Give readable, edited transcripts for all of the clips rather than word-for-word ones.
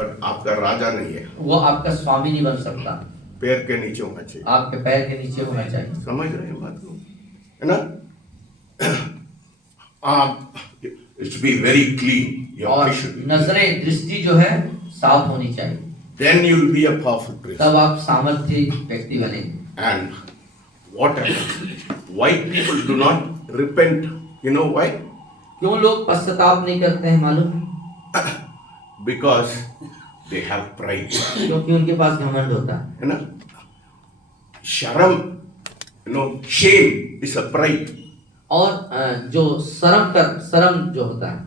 पर आपका राजा नहीं है, वो आपका स्वामी नहीं बन सकता, पैर के नीचे होना चाहिए। आपके पैर के नीचे होना चाहिए। समझ रहे हैं बात को, है ना? आप इट्स बी वेरी क्लीन, और नजरें, दृष्टि जो है साफ होनी चाहिए, then you will be a powerful priest. तब आप सामर्थ्य व्यक्ति बनेंगे। And what happens? Why people do not repent? You know why? क्यों लोग पश्चाताप नहीं करते हैं मालूम? Because they have pride. क्योंकि उनके पास घमंड होता है ना? शर्म, you know, shame is a pride. और जो शर्म जो होता है,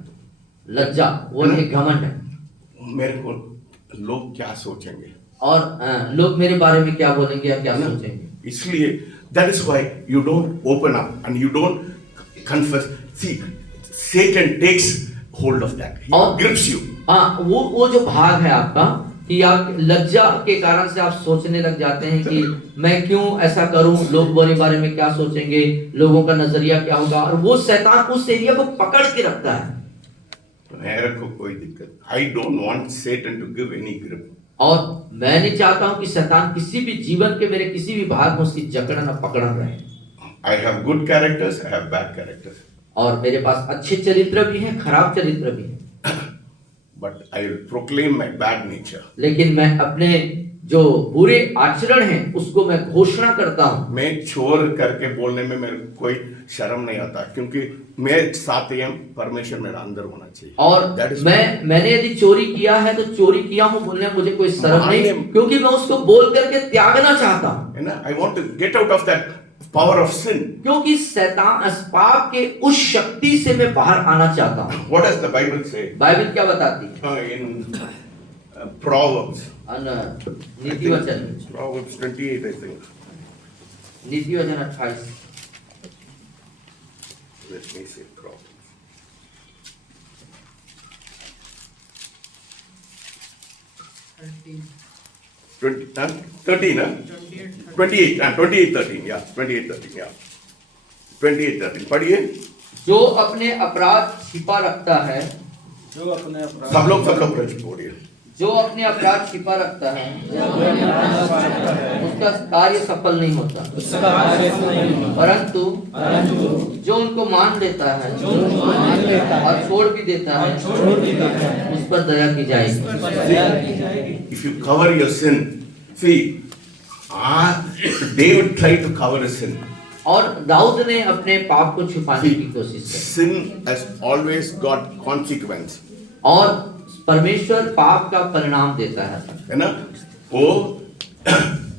लज्जा, वो एक घमंड है। मेरे को लोग क्या सोचेंगे, और लोग मेरे बारे में क्या बोलेंगे या क्या सोचेंगे, इसलिए that is why you don't open up and you don't confess. See, Satan takes hold of that. He grips you. वो जो भाग है आपका कि आप लज्जा के कारण से आप सोचने लग जाते हैं कि मैं क्यों ऐसा करूं, लोग मेरे बारे में क्या सोचेंगे, लोगों का नजरिया क्या होगा, और वो शैतान उस एरिया को पकड़ के रखता है। मेरे को कोई दिक्कत, I don't want Satan to give any grip. और मैं नहीं चाहता हूं कि शैतान किसी भी जीवन के मेरे किसी भी भाग में उसकी जकड़न और पकड़न रहे। I have good characters, I have bad characters. और मेरे पास अच्छे चरित्र भी हैं, खराब चरित्र भी हैं। But I will proclaim my bad nature. लेकिन मैं अपने जो बुरे आचरण हैं उसको मैं घोषणा करता हूं। मैं चोर करके बोलने में मेरे को कोई शर्म नहीं आता, क्योंकि मैं सात्यम परमेश्वर मेरा अंदर होना चाहिए। और मैंने यदि चोरी किया है तो चोरी किया हूं बोलने में मुझे कोई शर्म नहीं, क्योंकि मैं उसको बोल करके त्यागना चाहता हूं, है ना? I want to get out of that power of sin. क्योंकि शैतान पाप के उस शक्ति से मैं बाहर आना चाहता हूं। What does the Bible say? Bible क्या बताती है? In Proverbs. नीति वचन, Proverbs 28, I think. नीति वचन 28। Let me see Proverbs. 13, huh? 28:13, yeah, 28:13, yeah. 28:13, पढ़िए। जो अपने अपराध छिपा रखता है, सब लोग पढ़िए। जो अपने अपराध छिपा रखता है उसका कार्य सफल नहीं होता, परंतु जो उनको मान लेता है और छोड़ भी देता है उस पर दया की जाएगी। If you cover your sin, see, David tried to cover his sin. और दाऊद ने अपने पाप को छुपाने की कोशिश की। Sin has always got consequence. और परमेश्वर पाप का परिणाम देता है ना? वो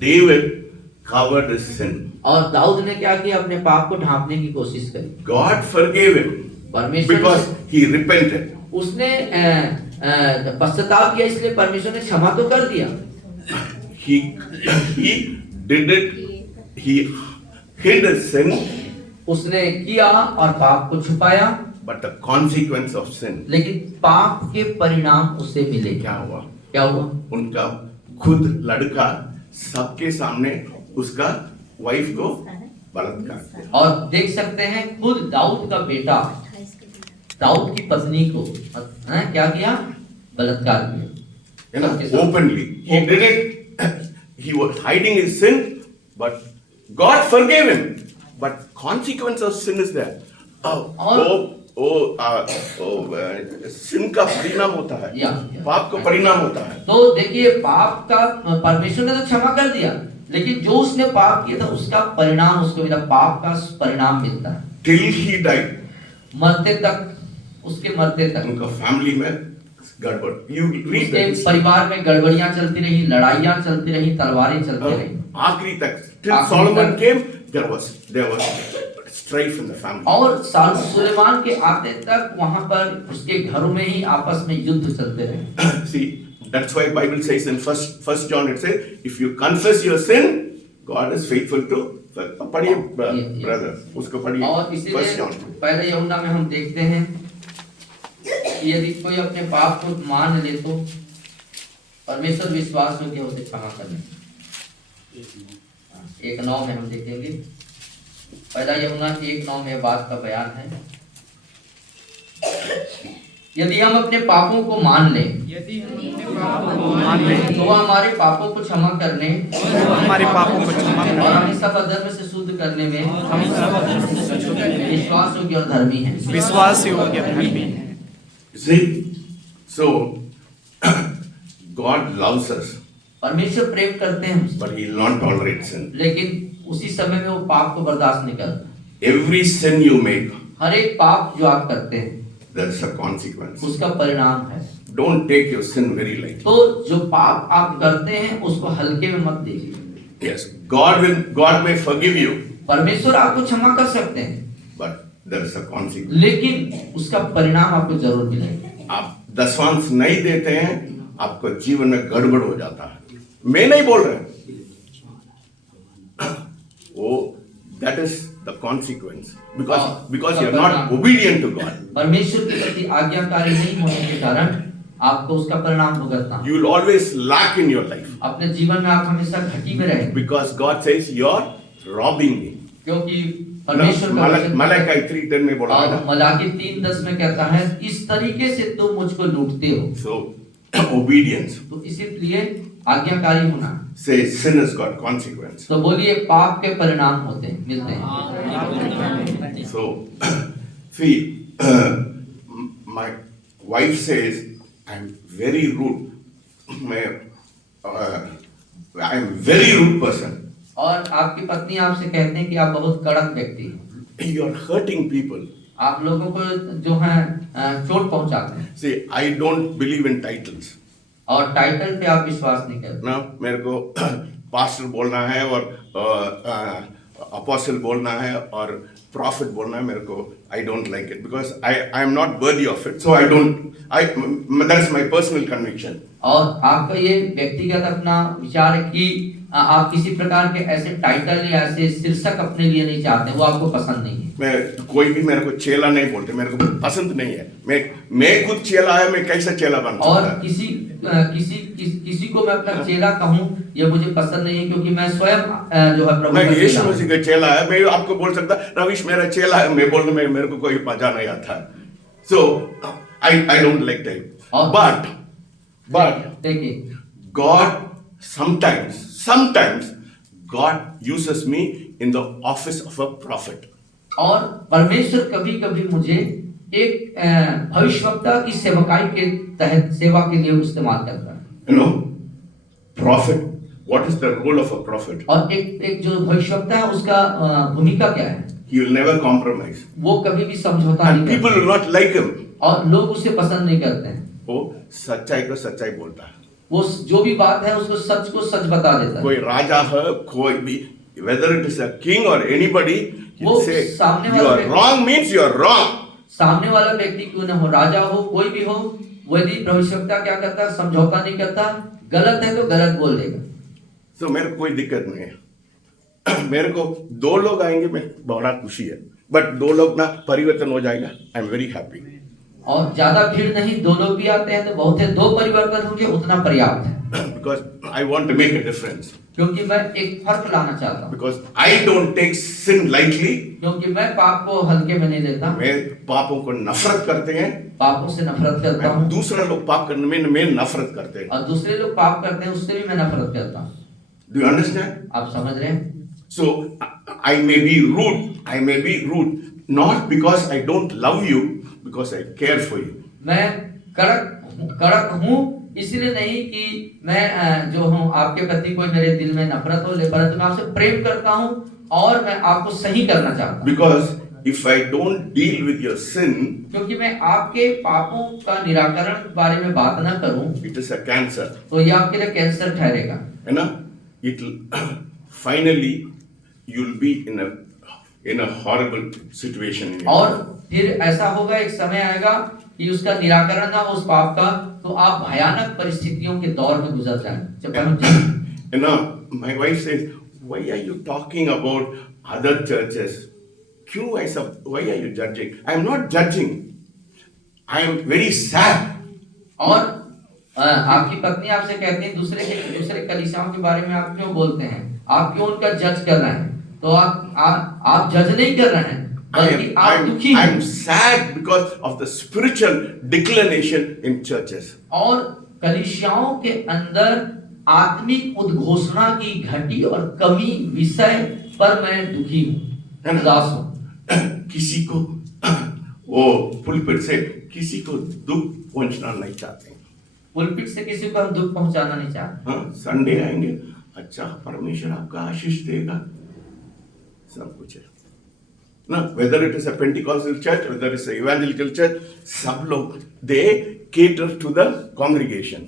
David covered his sin. और दाऊद ने क्या किया? अपने पाप को ढांपने की कोशिश करी। God forgave him because he repented. उसने पश्चाताप किया, इसलिए परमेश्वर ने क्षमा तो कर दिया। He did it. He hid his sin. उसने किया और पाप को छुपाया। But the consequence of sin. लेकिन पाप के परिणाम उसे मिले। क्या हुआ? क्या हुआ? उनका खुद लड़का सबके सामने उसका वाइफ को बलात्कार किया। और देख सकते हैं खुद दाऊद का बेटा दाऊद की पत्नी को क्या किया? बलात्कार किया। You know, openly. He did it. He was hiding his sin, but God forgave him. But consequence of sin is there. sin का परिणाम होता है, पाप का परिणाम होता है। तो देखिए, पाप का परमेश्वर ने तो क्षमा कर दिया, लेकिन जो उसने पाप किया था उसका परिणाम उसको मिला, पाप का परिणाम मिलता है। Till he died. मरते तक, उसके मरते तक उनका फैमिली में गड़बड़, उसके परिवार में गड़बड़ियां चलती रही, लड़ाइयां चलती रही, तलवारें चलती रही, आखिरी तक। Till Solomon came, there was strife in the family. और सुलेमान के आते तक वहां पर उसके घरों में ही आपस में युद्ध चलते रहे। See, that's why Bible says in first John, it says, if you confess your sin, God is faithful to. पढ़िए ब्रदर, उसको पढ़िए। और इसीलिए पहले यूहन्ना में हम देखते हैं कि यदि कोई अपने पाप को मान ले तो परमेश्वर विश्वास योग्य उसे क्षमा करने। 1:9 में हम देखेंगे, पहला यूहन्ना 1:9 में बात का बयान है। यदि हम अपने पापों को मान लें यदि हम अपने पापों को मान लें तो वह हमारे पापों को क्षमा करने तो हमारे पापों को क्षमा और करें हमें सब अधर्म से शुद्ध करने में हम सब विश्वास योग्य और धर्मी है। विश्वास योग्य धर्मी हैं। See, so God loves us, परमेश्वर प्रेम करते हैं हमसे, but He will not tolerate sin. लेकिन उसी समय में वो पाप को बर्दाश्त नहीं करता। Every sin you make, हर एक पाप जो आप करते हैं there is a consequence. उसका परिणाम है। Don't take your sin very lightly. तो जो पाप आप करते हैं उसको हल्के में मत लीजिए। Yes, God may forgive you, परमेश्वर आपको क्षमा कर सकते हैं, but there is a consequence. लेकिन उसका परिणाम आपको जरूर मिलेगा। आप दशवांश नहीं देते हैं, आपको जीवन में गड़बड़ हो जाता है। मैं नहीं बोल रहा वो that is the consequence because you are not obedient to God. परमेश्वर के प्रति आज्ञाकारी नहीं होने के कारण आपको उसका परिणाम भुगतना। You will always lack in your life अपने जीवन में आप हमेशा घटी में रहेंगे, because God says you are robbing me. क्योंकि परमेश्वर का वचन मलाकी 3:10 में बोला है और ना। मलाकी 3:10 में कहता है, इस तरीके से तुम मुझको लूटते हो। So obedience. तो इसीलिए आज्ञाकारी होना। Say sin has got consequence. तो बोलिए पाप के परिणाम होते हैं, मिलते हैं। So see, my wife says I'm very rude. I'm very rude person. और आपकी पत्नी आपसे कहते हैं कि आप बहुत कड़क व्यक्ति हैं, You are hurting people. आप लोगों को जो है चोट पहुंचाते हैं। See, I don't believe in titles. और टाइटल पे आप विश्वास नहीं करते। ना मेरे को पास्टर बोलना है और अपोस्टल बोलना है और प्रॉफिट बोलना है, मेरे को I don't like it because I am not worthy of it. So that's my personal conviction. और आपका ये व्यक्तिगत अपना विचार है कि आप किसी प्रकार के ऐसे टाइटल या ऐसे शीर्षक अपने लिए नहीं चाहते, वो आपको पसंद नहीं है। मैं कोई भी मेरे को चेला नहीं बोलते, मेरे को पसंद नहीं है। मैं खुद चेला है, मैं कैसे चेला बन सकता और है? किसी को मैं अपना चेला कहूँ ये मुझे पसंद नहीं है, क्योंकि मैं स्वयं जो है प्रभु मैं का यीशु चेला हूँ। मसीह का चेला है। मैं आपको बोल सकता रविश मेरा चेला है, मैं बोलने में मेरे को कोई मजा नहीं आता है। So I don't like that. But देखिए, God sometimes God uses me in the office of a prophet. और परमेश्वर कभी कभी मुझे एक भविष्यवक्ता की सेवकाई के तहत सेवा के लिए इस्तेमाल करता है। You know, prophet, what is the role of a prophet? और एक जो भविष्यवक्ता है उसका भूमिका क्या है? He will never compromise. वो कभी भी समझौता And नहीं people करता will not like him. और लोग उसे पसंद नहीं करते हैं। वो सच्चाई को सच्चाई बोलता है। वो जो भी बात है उसको सच बता देता है। कोई राजा है, कोई भी, whether it is a king or anybody, he'll वो say सामने you वाला are wrong means you are wrong. सामने वाला व्यक्ति क्यों ना हो, राजा हो कोई भी हो, वो यदि भविष्यवक्ता क्या करता है, समझौता नहीं करता, गलत है तो गलत बोल देगा। So मेरे को कोई दिक्कत नहीं है। मेरे को 2 लोग आएंगे, मैं बड़ा खुशी है, बट 2 लोग ना परिवर्तन हो जाएगा। I am very happy. और ज्यादा भीड़ नहीं, 2 लोग भी आते हैं तो बहुत है, 2 परिवर्तन होंगे उतना पर्याप्त है। Because I want to make a difference. क्योंकि मैं एक फर्क लाना चाहता हूँ, Because I don't take sin lightly. क्योंकि मैं पाप को हल्के में नहीं लेता, मैं पापों को नफरत करते हैं। पापों से नफरत करता हूँ, दूसरा लोग पाप करने में नफरत करते हैं। और दूसरे लोग पाप करते हैं उससे भी मैं नफरत करता हूँ। Do you understand? आप समझ रहे हैं? So I may be rude, not because I don't love you, because I care for you. मैं कड़क हूँ इसलिए नहीं कि मैं जो हूँ आपके प्रति कोई मेरे दिल में नफरत हो, परंतु मैं आपसे प्रेम करता हूँ और मैं आपको सही करना चाहता हूँ। Because if I don't deal with your sin, क्योंकि मैं आपके पापों का निराकरण के बारे में बात ना करूँ it is a cancer. तो ये आपके लिए कैंसर ठहरेगा, है ना? It'll finally you'll be in a horrible situation in your और life. फिर ऐसा होगा, एक समय आएगा कि उसका निराकरण ना हो उस पाप का, तो आप भयानक परिस्थितियों के दौर में गुजर जाएंगे। जब हम You know, my wife says, why are you talking about other churches? Why are you judging? I am not judging. I am very sad. और आपकी पत्नी आपसे कहती है दूसरे कलीसियाओं के बारे में आप क्यों बोलते हैं, आप क्यों उनका जज कर रहे हैं? तो आप जज नहीं कर रहे हैं, बल्कि आप दुखी I हैं। am sad because of the spiritual declination in churches. और कलीसियाओं के अंदर आत्मिक उद्घोषणा की घटी और कमी विषय पर मैं दुखी हूँ, है ना? उदास हूँ। किसी को वो पुलपिट से किसी को दुख पहुंचना नहीं चाहते। पुलपिट से किसी को हम दुख पहुंचाना नहीं चाहते। हाँ, संडे आएंगे, अच्छा परमेश्वर आपका आशीष देगा, सब कुछ है ना। Whether it is a Pentecostal church, whether it is a evangelical church, सब लोग they cater to the congregation,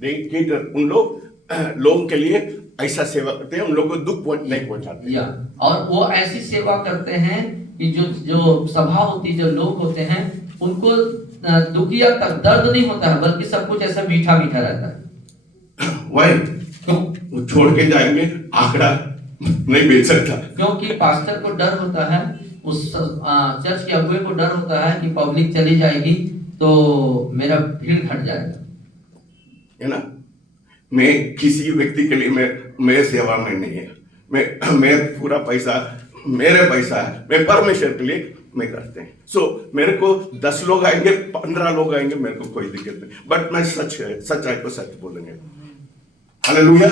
they cater, उन लोगों के लिए ऐसा सेवा करते हैं, उन लोगों को दुख नहीं पहुंचाते। या और वो ऐसी सेवा करते हैं कि जो सभा होती, जो लोग होते हैं, उनको दुखिया तक दर्द नहीं होता है, बल्कि सब कुछ ऐसा मीठा मीठा रहता है। वाई क्यों? वो छोड़ के जाएंगे, आंकड़ा नहीं बेच सकता। क्योंकि पास्टर को डर होता है, उस चर्च के अगुए को डर होता है कि पब्लिक चली जाएगी तो मेरा भीड़ घट जाएगा, है ना। मैं किसी व्यक्ति के लिए मैं सेवा में नहीं है, मैं पूरा पैसा मेरे पैसा है, मैं परमेश्वर के लिए मैं करते हैं। सो मेरे को 10 लोग आएंगे, 15 लोग आएंगे, मेरे को कोई दिक्कत नहीं, बट मैं सच्चाई को सच बोलेंगे। हालेलुया।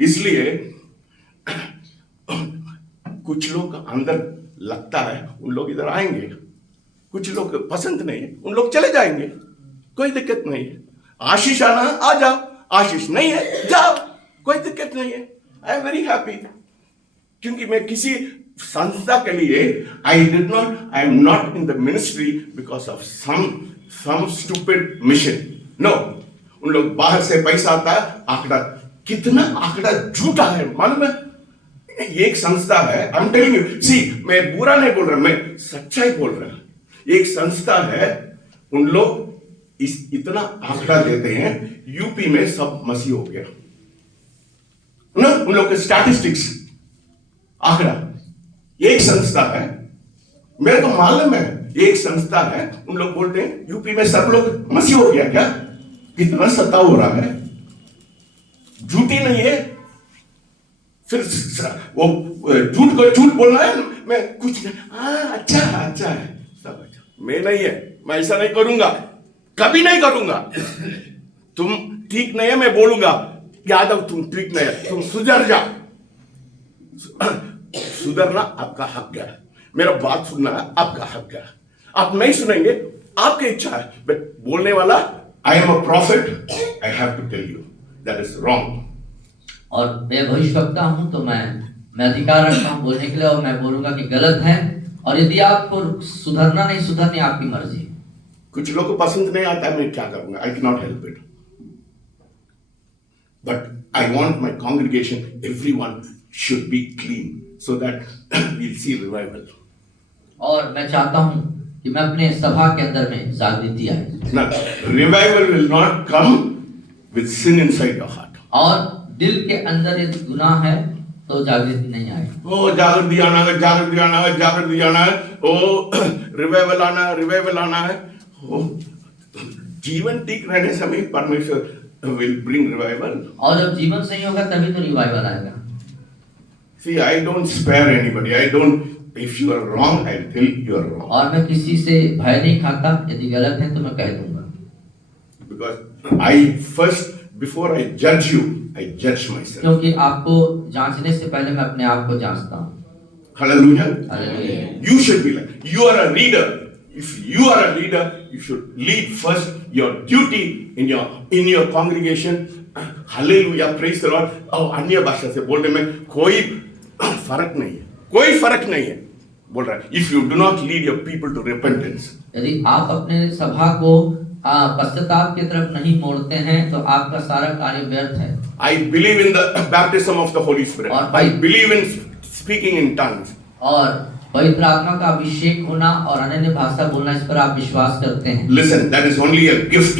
इसलिए कुछ लोग अंदर लगता है उन लोग इधर आएंगे, कुछ लोग पसंद नहीं है, उन लोग चले जाएंगे, कोई दिक्कत नहीं है। आशीष आना आ जाओ, आशीष नहीं है जाओ, कोई दिक्कत नहीं है। आई एम वेरी हैप्पी, क्योंकि मैं किसी संस्था के लिए I am not in the ministry because of some stupid mission. No, उन लोग बाहर से पैसा आता है, आंकड़ा, कितना आंकड़ा झूठा है मालूम है। ये एक संस्था है, आई एम टेलिंग यू, सी मैं बुरा नहीं बोल रहा, मैं सच्चाई बोल रहा हूं। एक संस्था है, उन लोग इतना आंकड़ा देते हैं, यूपी में सब मसीह हो गया ना, उन लोग के स्टैटिस्टिक्स आंकड़ा। एक संस्था है, मेरे को मालूम है, एक संस्था है, उन लोग बोलते हैं यूपी में सब लोग मसीह हो गया। क्या कितना सता हो रहा है, झूठी नहीं है। फिर वो झूठ को झूठ बोलना है, मैं कुछ नहीं, अच्छा है, सब अच्छा, मैं नहीं है, मैं ऐसा नहीं करूंगा, कभी नहीं करूंगा। तुम ठीक नहीं है, मैं बोलूंगा यादव तुम ठीक नहीं है, तुम सुधर जा। सुधरना आपका हक है, मेरा बात सुनना आपका हक है। आप नहीं सुनेंगे, आपकी इच्छा है, बट बोलने वाला, I am a prophet, I have to tell you that is wrong. और मैं भविष्यवक्ता हूं तो मैं अधिकार रखता हूं बोलने के लिए, और मैं बोलूंगा कि गलत है, और यदि आपको सुधरना नहीं सुधरनी आपकी मर्जी। कुछ लोगों को पसंद नहीं आता, मैं क्या करूंगा, I can not help it, but I want my congregation, everyone should be clean so that we'll see revival. और मैं चाहता हूं कि मैं अपने सभा के अंदर में जागृति आए। Now, revival will not come with sin inside your heart. और दिल के अंदर यदि गुनाह है तो जागृति नहीं आएगी। ओ जागृति आना है, जागृति आना है, जागृति आना है, ओ रिवाइवल आना है, रिवाइवल आना है। ओ जीवन ठीक रहने समय परमेश्वर will bring revival. और जब जीवन सही होगा तभी तो रिवाइवल आएगा। See, I don't spare anybody. I don't. If you are wrong, I'll tell you are wrong. और मैं किसी से भय नहीं खाता, यदि गलत है तो मैं कह दूंगा। Because I first, before I judge you, I judge myself. क्योंकि आपको जांचने से पहले मैं अपने आप को जांचता हूँ। Hallelujah. Hallelujah. You should be like. You are a leader. If you are a leader, you should lead first your duty in your congregation. Hallelujah. Praise the Lord. और अन्य भाषा से बोलने में कोई फर्क नहीं है, कोई फर्क नहीं है, बोल रहा है। If you do not lead your people to repentance, यदि आप अपने सभा को पश्चाताप की तरफ नहीं मोड़ते हैं तो आपका सारा कार्य व्यर्थ है। I believe in the baptism of the Holy Spirit. और I believe in speaking in tongues. और पवित्र आत्मा का अभिषेक होना और अन्य भाषा बोलना, इस पर आप विश्वास करते हैं। Listen, that is only a gift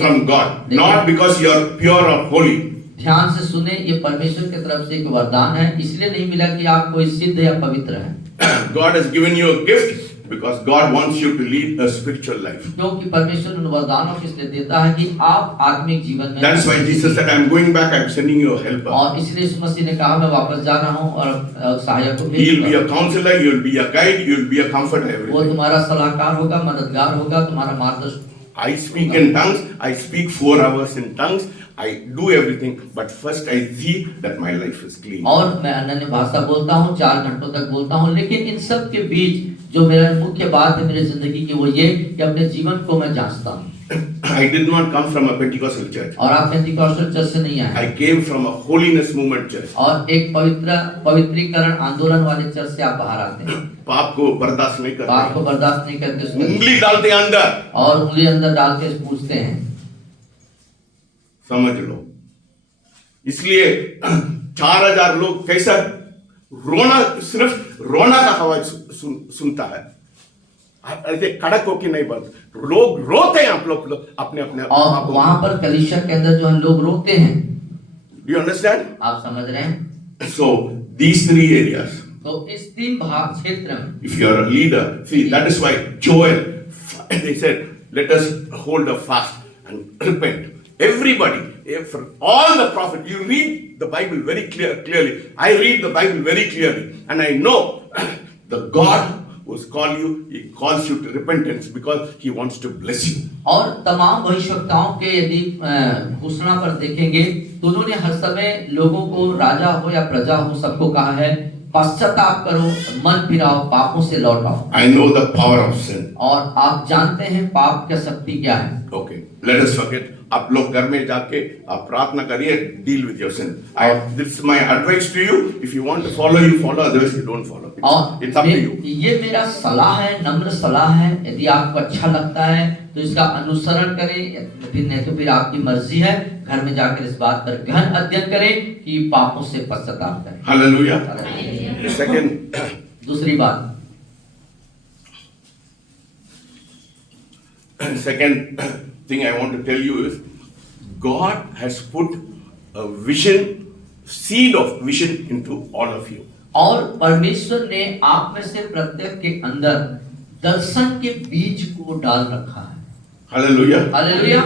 from God, not because you are pure or holy. ध्यान से सुने, ये परमेश्वर की तरफ से एक वरदान है, इसलिए नहीं मिला कि आप कोई सिद्ध या पवित्र हैं। God has given you a gift because God wants you to lead a spiritual life. क्योंकि परमेश्वर उन वरदानों को इसलिए देता है कि आप आत्मिक जीवन में That's why Jesus said, I'm going back, I'm sending you a helper. और इसलिए यीशु मसीह ने कहा मैं वापस जा रहा हूँ और सहायक को He'll be भेजूंगा। a counselor, you'll be a guide, you'll be a comforter, वो everything. तुम्हारा सलाहकार होगा, मददगार होगा, तुम्हारा मार्गदर्शन। I speak in tongues, I speak 4 hours in tongues, I do everything, but first I see that my life is clean. और मैं अन्य भाषा बोलता हूँ, 4 घंटों तक बोलता हूँ, लेकिन इन सब के बीच जो मेरा मुख्य बात है मेरी जिंदगी की वो ये कि अपने जीवन को मैं जांचता हूँ। I did not come from a Pentecostal church. और आप पेंटिकॉस्टल चर्च से नहीं आए I came from a holiness movement church. और एक पवित्रीकरण आंदोलन वाले चर्च से आप बाहर आते हैं। पाप को बर्दाश्त नहीं पाप को करते, बर्दाश्त नहीं करते उसमें उंगली डालते अंदर, और उंगली अंदर डाल के पूछते हैं। समझ लो। इसलिए 4000 लोग कैसा रोना, सिर्फ रोना का आवाज सुनता है, ऐसे कड़क होके नहीं बात, लोग रोते हैं आप लोग अपने अपने और पापों वहां पर कलीसिया के अंदर जो है लोग रोते हैं। Do you understand? आप समझ रहे हैं? So these 3 areas, तो इस 3 भाग क्षेत्र में if you are a leader, see that is why Joel, they said, let us hold a fast and repent. Everybody, for all the prophets, you read the Bible very clearly. I read the Bible very clearly, and I know the God who's called you, He calls you to repentance because He wants to bless you. और तमाम भविष्यवक्ताओं के यदि घोषणा पर देखेंगे तो उन्होंने हर समय लोगों को, राजा हो या प्रजा हो, सबको कहा है पश्चाताप करो, मन फिराओ, पापों से लौट आओ। I know the power of sin. और आप जानते हैं पाप की शक्ति क्या है। Okay, let us forget. आप लोग घर में जाके आप प्रार्थना करिए, deal with your sin. This is my advice to you. If you want to follow, you follow. Otherwise, you don't follow. और It's up to you. ये मेरा सलाह है, नम्र सलाह है। यदि आपको अच्छा लगता है तो इसका अनुसरण करें, फिर नहीं तो फिर आपकी मर्जी है। घर में जाकर इस बात पर गहन अध्ययन करें कि पापों से पश्चाताप करें। Hallelujah. हालेलुया। Second, दूसरी बात, second thing I want to tell you is God has put a vision, seed of vision into all of you. और परमेश्वर ने आप में से प्रत्येक के अंदर दर्शन के बीज को डाल रखा है। Hallelujah. Hallelujah.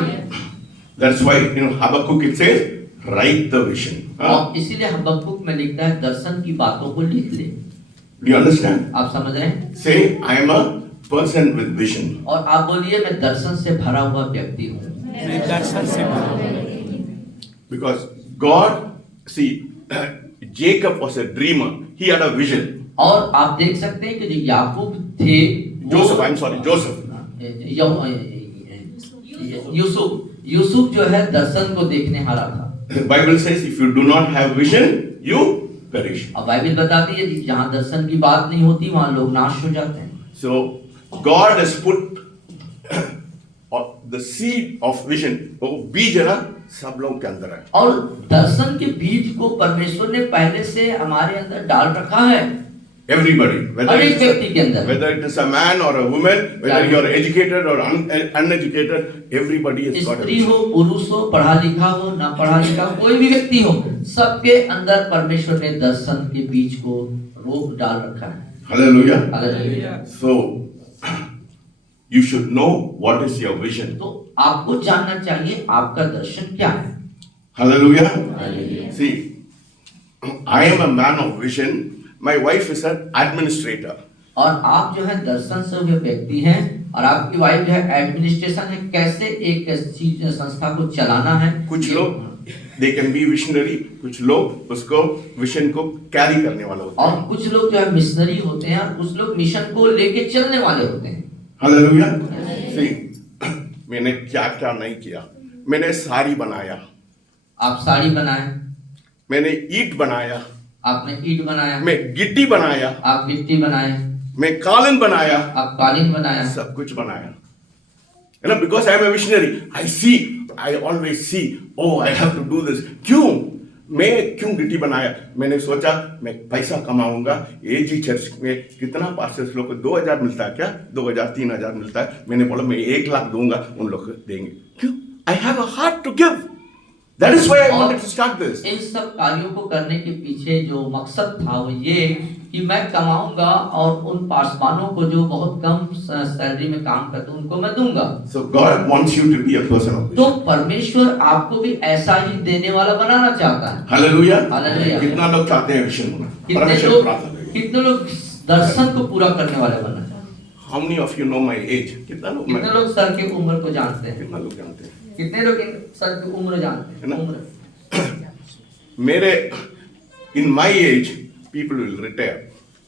That's why in Habakkuk it says, write the vision. और इसीलिए हबक्कुक में लिखता है दर्शन की बातों को लिख ले। Do you understand? आप समझ रहे हैं? Say, I am a person with vision. और आप बोलिए मैं दर्शन से भरा हुआ व्यक्ति हूँ। मैं दर्शन से Because God, see, Jacob was a dreamer. He had a vision. और आप देख सकते हैं कि जो याकूब थे, Joseph, I'm sorry, Joseph. Yusuf जो है दर्शन को देखने हारा था। The Bible says, if you do not have vision, you perish. और बाइबल बताती है जहाँ दर्शन की बात नहीं होती वहाँ लोग नाश हो जाते हैं। So God has put the seed of vision, वो बीज है ना, सब लोग के अंदर है। और दर्शन के बीज को परमेश्वर ने पहले से हमारे अंदर डाल रखा है। Everybody, हर एक व्यक्ति के अंदर। whether it is a man or a woman, whether you are educated or uneducated, everybody has got a स्त्री हो, vision. पुरुष हो, पढ़ा लिखा हो, ना पढ़ा लिखा हो, कोई भी व्यक्ति हो, सबके अंदर परमेश्वर ने दर्शन के बीज को रोक डाल रखा है। Hallelujah. Hallelujah. So you should know what is your vision. तो आपको जानना चाहिए आपका दर्शन क्या है। Hallelujah. Hallelujah. See, I am a man of vision. My wife is an administrator. और आप जो है दर्शन से हुए व्यक्ति हैं और आपकी वाइफ जो है एडमिनिस्ट्रेशन है, कैसे एक चीज संस्था को चलाना है। कुछ लोग they can be visionary, कुछ लोग उसको विजन को कैरी करने वाला होता है। और कुछ लोग जो है मिशनरी होते हैं और कुछ लोग मिशन को लेके चलने वाले होते हैं। Hallelujah. See, मैंने क्या क्या नहीं किया। मैंने साड़ी बनाया, आप साड़ी बनाए, मैंने ईंट बनाया, आपने ईंट बनाया, मैं गिट्टी बनाया, आप गिट्टी बनाए, मैं कालीन बनाया, आप कालीन बनाया। सब कुछ बनाया। You know, because I am a visionary, I always see, oh, I have to do this. क्यों? मैं क्यों गिट्टी बनाया? मैंने सोचा मैं पैसा कमाऊंगा। एजी चर्च में कितना पास्टर्स लोग को 2000 मिलता है क्या? 2000 3000 मिलता है। मैंने बोला मैं 1 लाख दूंगा, उन लोग को देंगे। क्यों? I have a heart to give. That is why I wanted to start this. इन सब कार्यों को करने के पीछे जो मकसद था वो ये कि मैं कमाऊंगा और उन पासवानों को जो बहुत कम सैलरी में काम करते हैं उनको मैं दूंगा। So God wants you to be a person of तो vision. परमेश्वर आपको भी ऐसा ही देने वाला बनाना चाहता है। Hallelujah. Hallelujah. कितना लोग चाहते हैं विजन होना? कितने परमेश्वर लोग प्रार्थना करें। कितने लोग दर्शन को पूरा करने वाले बनना चाहते हैं? How many of you know my age? कितना लोग कितने लोग सर की उम्र को जानते हैं? कितना लोग जानते हैं? कितने लोग सर की उम्र जानते है हैं? ना? उम्र। मेरे in my age people will retire.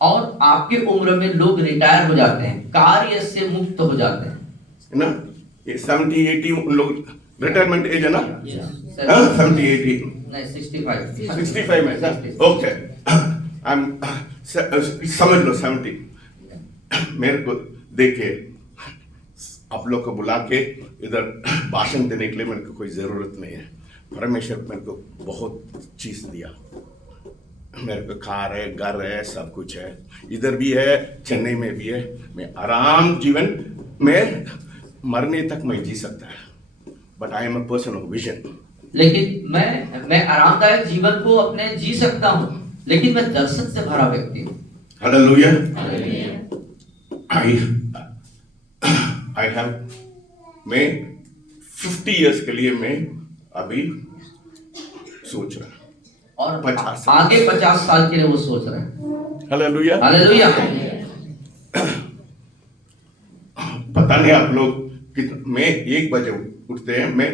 और आपके उम्र में लोग रिटायर हो जाते हैं, कार्य से मुक्त हो जाते हैं, है ना? ये 70-80 उन लोग रिटायरमेंट एज है ना? हाँ, 70-80 नहीं 65 65 में सर ओके आई एम समझ लो 70 मेरे को देखिए आप लोग को बुला के इधर भाषण देने के लिए मेरे को कोई जरूरत नहीं है। परमेश्वर मेरे को बहुत चीज दिया, मेरे को कार है, घर है, सब कुछ है, इधर भी है, चेन्नई में भी है। मैं आराम जीवन में मरने तक मैं जी सकता है, but I am a person of vision. लेकिन मैं आरामदायक जीवन को अपने जी सकता हूँ, लेकिन मैं दर्शन से भरा व्यक्ति हूँ। हालेलुया। आई हैव मैं 50 इयर्स के लिए मैं अभी सोच रहा हूँ और 50 साल। आगे 50 साल के लिए वो सोच रहे हैं। हालेलुया। हालेलुया। पता नहीं आप लोग मैं 1 बजे उठते हैं। मैं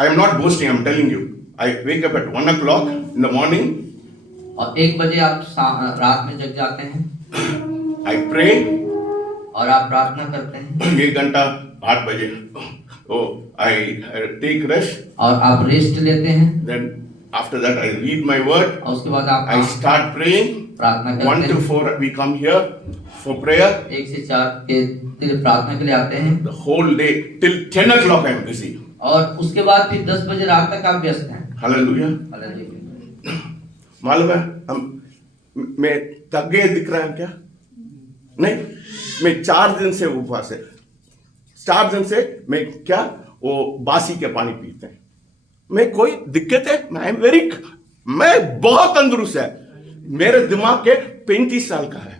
आई am not boasting, I am telling you, I wake up at 1 o'clock in the morning. और 1 बजे आप रात में जग जाते हैं, आई प्रे और आप प्रार्थना करते हैं, 1 घंटा 8 बजे आई टेक रेस्ट, और आप रेस्ट लेते हैं, then after that I read my word, और उसके बाद आप आई स्टार्ट प्रेइंग। प्रार्थना 1 करते to हैं। 4 we come here for prayer. 1 से 4 के लिए प्रार्थना के लिए आते हैं, The whole day till 10 o'clock I am busy. और उसके बाद फिर 10 बजे रात तक आप व्यस्त हैं। Hallelujah. हालेलुया। मालूम है मैं थक गए दिख रहा है क्या? नहीं, मैं 4 दिन से उपवास है। 4 दिन से मैं क्या वो बासी के पानी पीते हैं। मैं कोई दिक्कत है? मैं बहुत तंदुरुस्त है। मेरे दिमाग के 35 साल का है।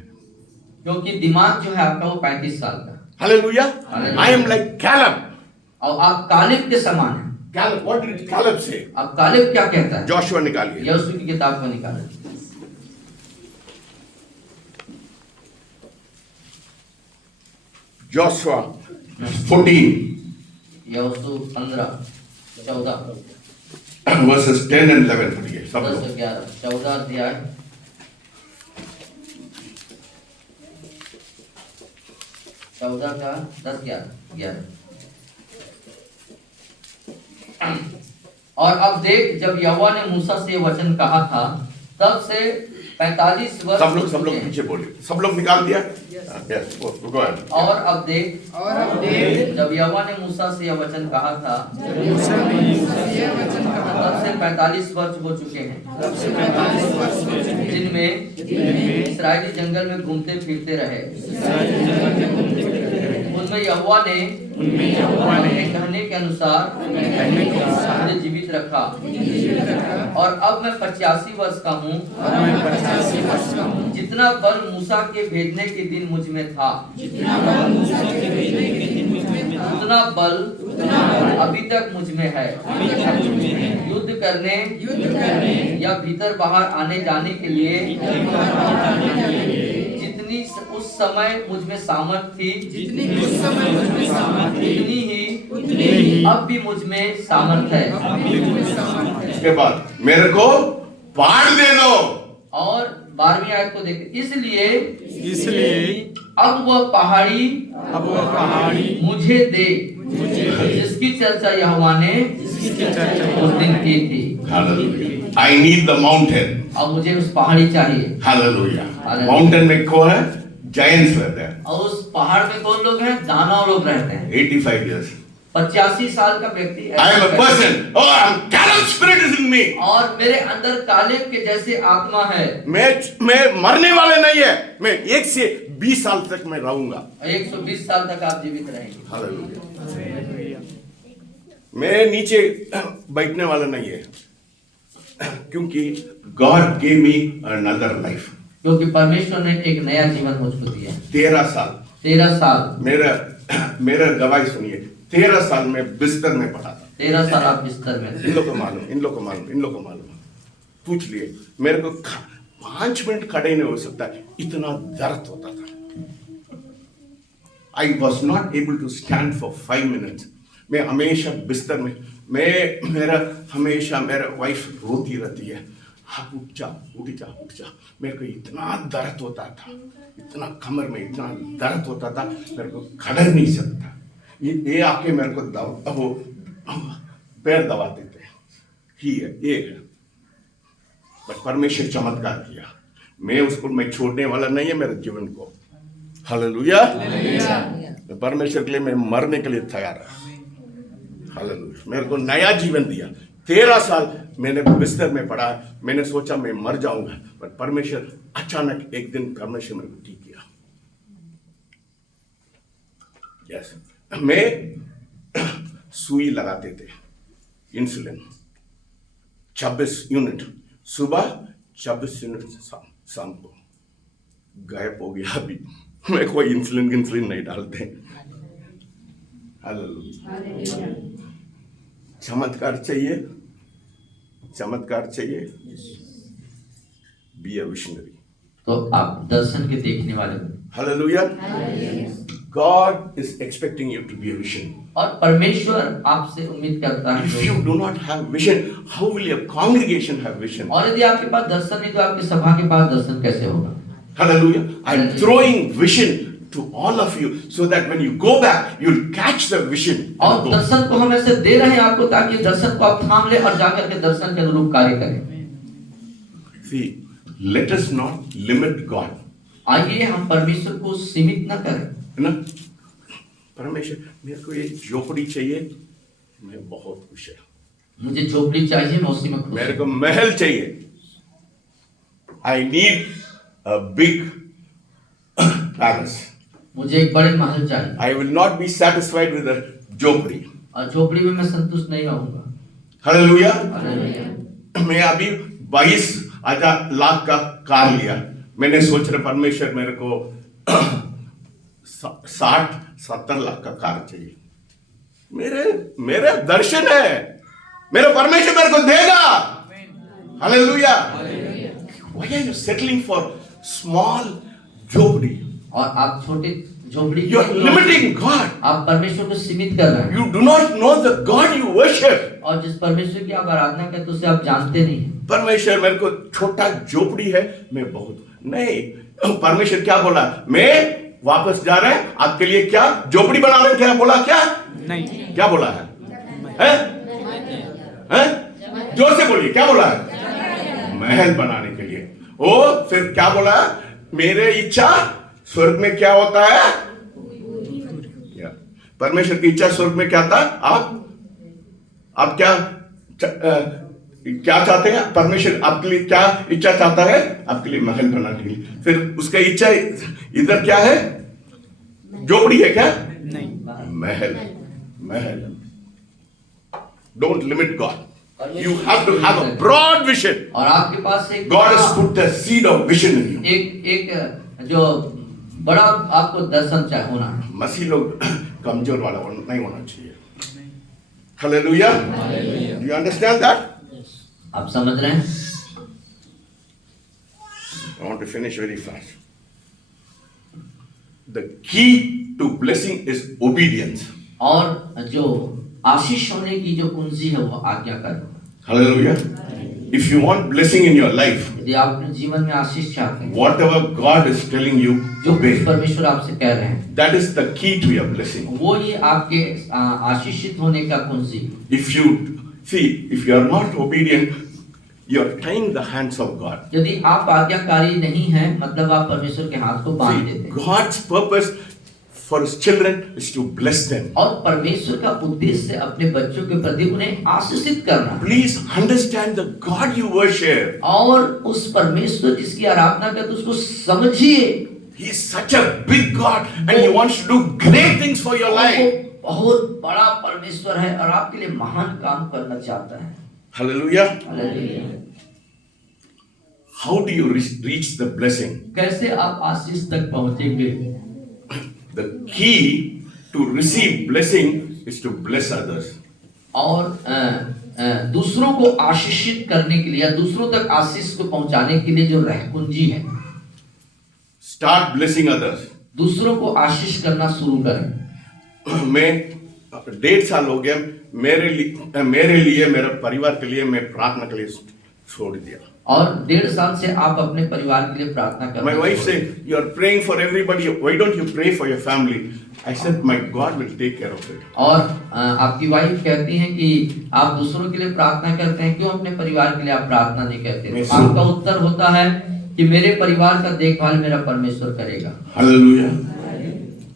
क्योंकि दिमाग जो है आपका वो 35 साल का है। Hallelujah. Hallelujah. I am like Caleb. और आप कालेब के समान हैं। Caleb, what did Caleb say? अब कालेब क्या कहता है? जोशुआ निकालिए। यहोशू की किताब को निकालें। जोशुआ 14 यहोशू 15 14 verses 10 and 11 पढ़िए सब 10 लोग। से 11 14 अध्याय 14 का 10 11 और अब देख, जब यहोवा ने मूसा से ये वचन कहा था, तब से 45 वर्ष सब हो लोग चुके हैं। पीछे बोलिए। सब लोग निकाल दिया? Yes, go ahead. और अब देख, जब यहोवा ने मूसा से यह वचन कहा था, तब से 45 वर्ष हो चुके हैं, जिनमें इस्राएली जंगल में घूमते फिरते रहे। उनमें यहोवा ने अपने कहने के अनुसार मुझे जीवित रखा, और अब मैं 85 वर्ष का हूँ। जितना बल मूसा के भेजने के दिन मुझ में था, उतना बल अभी तक मुझ में है। युद्ध करने या भीतर बाहर आने जाने के लिए जितनी उस समय मुझ में सामर्थ थी, उतनी ही अब भी मुझ में सामर्थ है। इसके बाद मेरे को पाड़ दे दो। और 12वीं आयत को देखते, इसलिए अब वह पहाड़ी मुझे दे, जिसकी चर्चा यहोवा ने उस दिन की थी। Hallelujah. I need the mountain. अब मुझे उस पहाड़ी चाहिए। Hallelujah. Hallelujah. Mountain में कौन है? Giants रहते हैं। और उस पहाड़ में कौन लोग हैं? दानव लोग रहते हैं। 85 years. 85 साल का व्यक्ति I am a person. Oh, I'm Caleb spirit is in me. और मेरे अंदर कालेब के जैसे आत्मा है। मैं मरने वाले नहीं है। मैं 1 से 20 साल तक मैं रहूंगा। 120 साल तक आप जीवित रहेंगे। Hallelujah. मैं नीचे बैठने वाला नहीं है, क्योंकि God gave me another life. क्योंकि परमेश्वर ने एक नया जीवन मुझको दिया। 13 साल 13 साल मेरा गवाही सुनिए, 13 साल में बिस्तर में पड़ा था। 13 साल आप बिस्तर में थे। इन लोग को मालूम, इन लोग को मालूम, इन लोग को मालूम। पूछ लिए, मेरे को 5 मिनट खड़े नहीं हो सकता, इतना दर्द होता था। I was not able to stand for 5 minutes. मैं हमेशा बिस्तर में, मेरा वाइफ रोती रहती है, हाँ उठ जा उठ जा उठ जा। मेरे को इतना दर्द होता था, इतना कमर में इतना दर्द होता था, मेरे को खड़ा नहीं सकता। ये आके मेरे को वो पैर दबाते थे, ही है ये है। बट परमेश्वर चमत्कार किया। मैं छोड़ने वाला नहीं है मेरे जीवन को। हालेलुया। परमेश्वर के लिए मैं मरने के लिए तैयार है। हालेलुया। मेरे को नया जीवन दिया। 13 साल मैंने बिस्तर में पड़ा, मैंने सोचा मैं मर जाऊंगा, पर परमेश्वर अचानक एक दिन परमेश्वर मेरे को ठीक किया। यस, मैं सुई लगाते थे, इंसुलिन 26 यूनिट सुबह, 26 यूनिट शाम को। गायब हो गया अभी। मैं कोई इंसुलिन नहीं डालते। हालेलुया। चमत्कार चाहिए, चमत्कार चाहिए, बी अ विशनरी। तो आप दर्शन के देखने वाले बने। Hallelujah. God is expecting you to be a vision. और परमेश्वर आपसे उम्मीद करता है। If you do not have vision, how will your congregation have vision? और यदि आपके पास दर्शन नहीं तो आपकी सभा के पास दर्शन कैसे होगा? Hallelujah. I'm throwing vision to all of you so that when you go back, you'll catch the vision. और दर्शन को हम ऐसे दे रहे हैं आपको ताकि दर्शन को आप थाम ले और जाकर के दर्शन के अनुरूप कार्य करें। See, let us not limit God. आइए हम परमेश्वर को सीमित न करें। है ना? परमेश्वर मेरे को एक झोपड़ी चाहिए, मैं बहुत खुश है। मुझे झोपड़ी चाहिए, मैं उसी में खुश हूं। मेरे को महल चाहिए। I need a big palace. मुझे एक बड़े महल चाहिए। I will not be satisfied with a झोपड़ी। और झोपड़ी में मैं संतुष्ट नहीं रहूंगा। हालेलुया। हालेलुया। मैं अभी 22,000 लाख का कार लिया। मैंने सोच रहा परमेश्वर मेरे को 60-70 लाख का कार चाहिए। मेरे दर्शन है, मेरा परमेश्वर मेरे को देगा। Hallelujah. Why are you settling for small झोपड़ी? और आप छोटे झोपड़ी You are limiting God. आप परमेश्वर को सीमित कर रहे हैं। You do not know the God you worship. और जिस परमेश्वर की आप आराधना करते हैं उसे आप जानते नहीं हैं। परमेश्वर मेरे को छोटा झोपड़ी है, मैं बहुत नहीं। परमेश्वर क्या बोला? मैं वापस जा रहे हैं आपके लिए, क्या झोपड़ी बना रहे हैं? क्या बोला? क्या नहीं, क्या बोला है? हैं? जोर से बोलिए, क्या बोला है? महल बनाने के लिए। ओ फिर क्या बोला? मेरे इच्छा स्वर्ग में क्या होता है? परमेश्वर की इच्छा स्वर्ग में क्या था? आप क्या चाहते हैं? परमेश्वर आपके लिए क्या इच्छा चाहता है? आपके लिए महल बनाने के लिए। फिर उसका इच्छा इधर क्या है? झोपड़ी है क्या? नहीं, महल। Don't limit God. You have to have a broad vision. और आपके पास एक God has put the seed of vision in you. एक जो बड़ा आपको दर्शन चाहिए होना है। मसीह लोग कमजोर वाला नहीं होना चाहिए। Hallelujah. Do you understand that? आप समझ रहे हैं? I want to finish very fast. The key to blessing is obedience. और जो आशीष होने की जो कुंजी है वो आज्ञाकारी। Hallelujah. If you want blessing in your life, यदि आप अपने जीवन में आशीष चाहते हैं, whatever God is telling you, जो obey. कुछ परमेश्वर आपसे कह रहे हैं, That is the key to your blessing. वो ये आपके आशीषित होने का कुंजी। If you are not obedient, you are tying the hands of God. यदि आप आज्ञाकारी नहीं हैं, मतलब आप परमेश्वर के हाथ को बांध देते हैं। God's purpose for His children is to bless them. और परमेश्वर का उद्देश्य अपने बच्चों के प्रति उन्हें आशीषित करना। Please understand the God you worship. और उस परमेश्वर जिसकी आराधना करते उसको समझिए। He is such a big God and He wants to do great things for your life. वो बहुत बड़ा परमेश्वर है और आपके लिए महान काम करना चाहता है। Hallelujah. Hallelujah. how do you reach the blessing? कैसे आप आशीष तक पहुंचेंगे? The key to receive blessing is to bless others. और दूसरों को आशीषित करने के लिए या दूसरों तक आशीष को पहुंचाने के लिए जो रह कुंजी है, Start blessing others. दूसरों को आशीष करना शुरू करें। मैं 1.5 साल हो गया मेरे लिए मेरे परिवार के लिए मैं प्रार्थना के लिए छोड़ दिया। और 1.5 साल से आप अपने परिवार के लिए प्रार्थना कर My रहे wife हैं। said, "You are praying for everybody. Why don't you pray for your family?" I said, "My God will take care of it." और आपकी वाइफ कहती हैं कि आप दूसरों के लिए प्रार्थना करते हैं, क्यों अपने परिवार के लिए आप प्रार्थना नहीं करते? मैं तो आपका उत्तर होता है कि मेरे परिवार का देखभाल मेरा परमेश्वर करेगा। Hallelujah.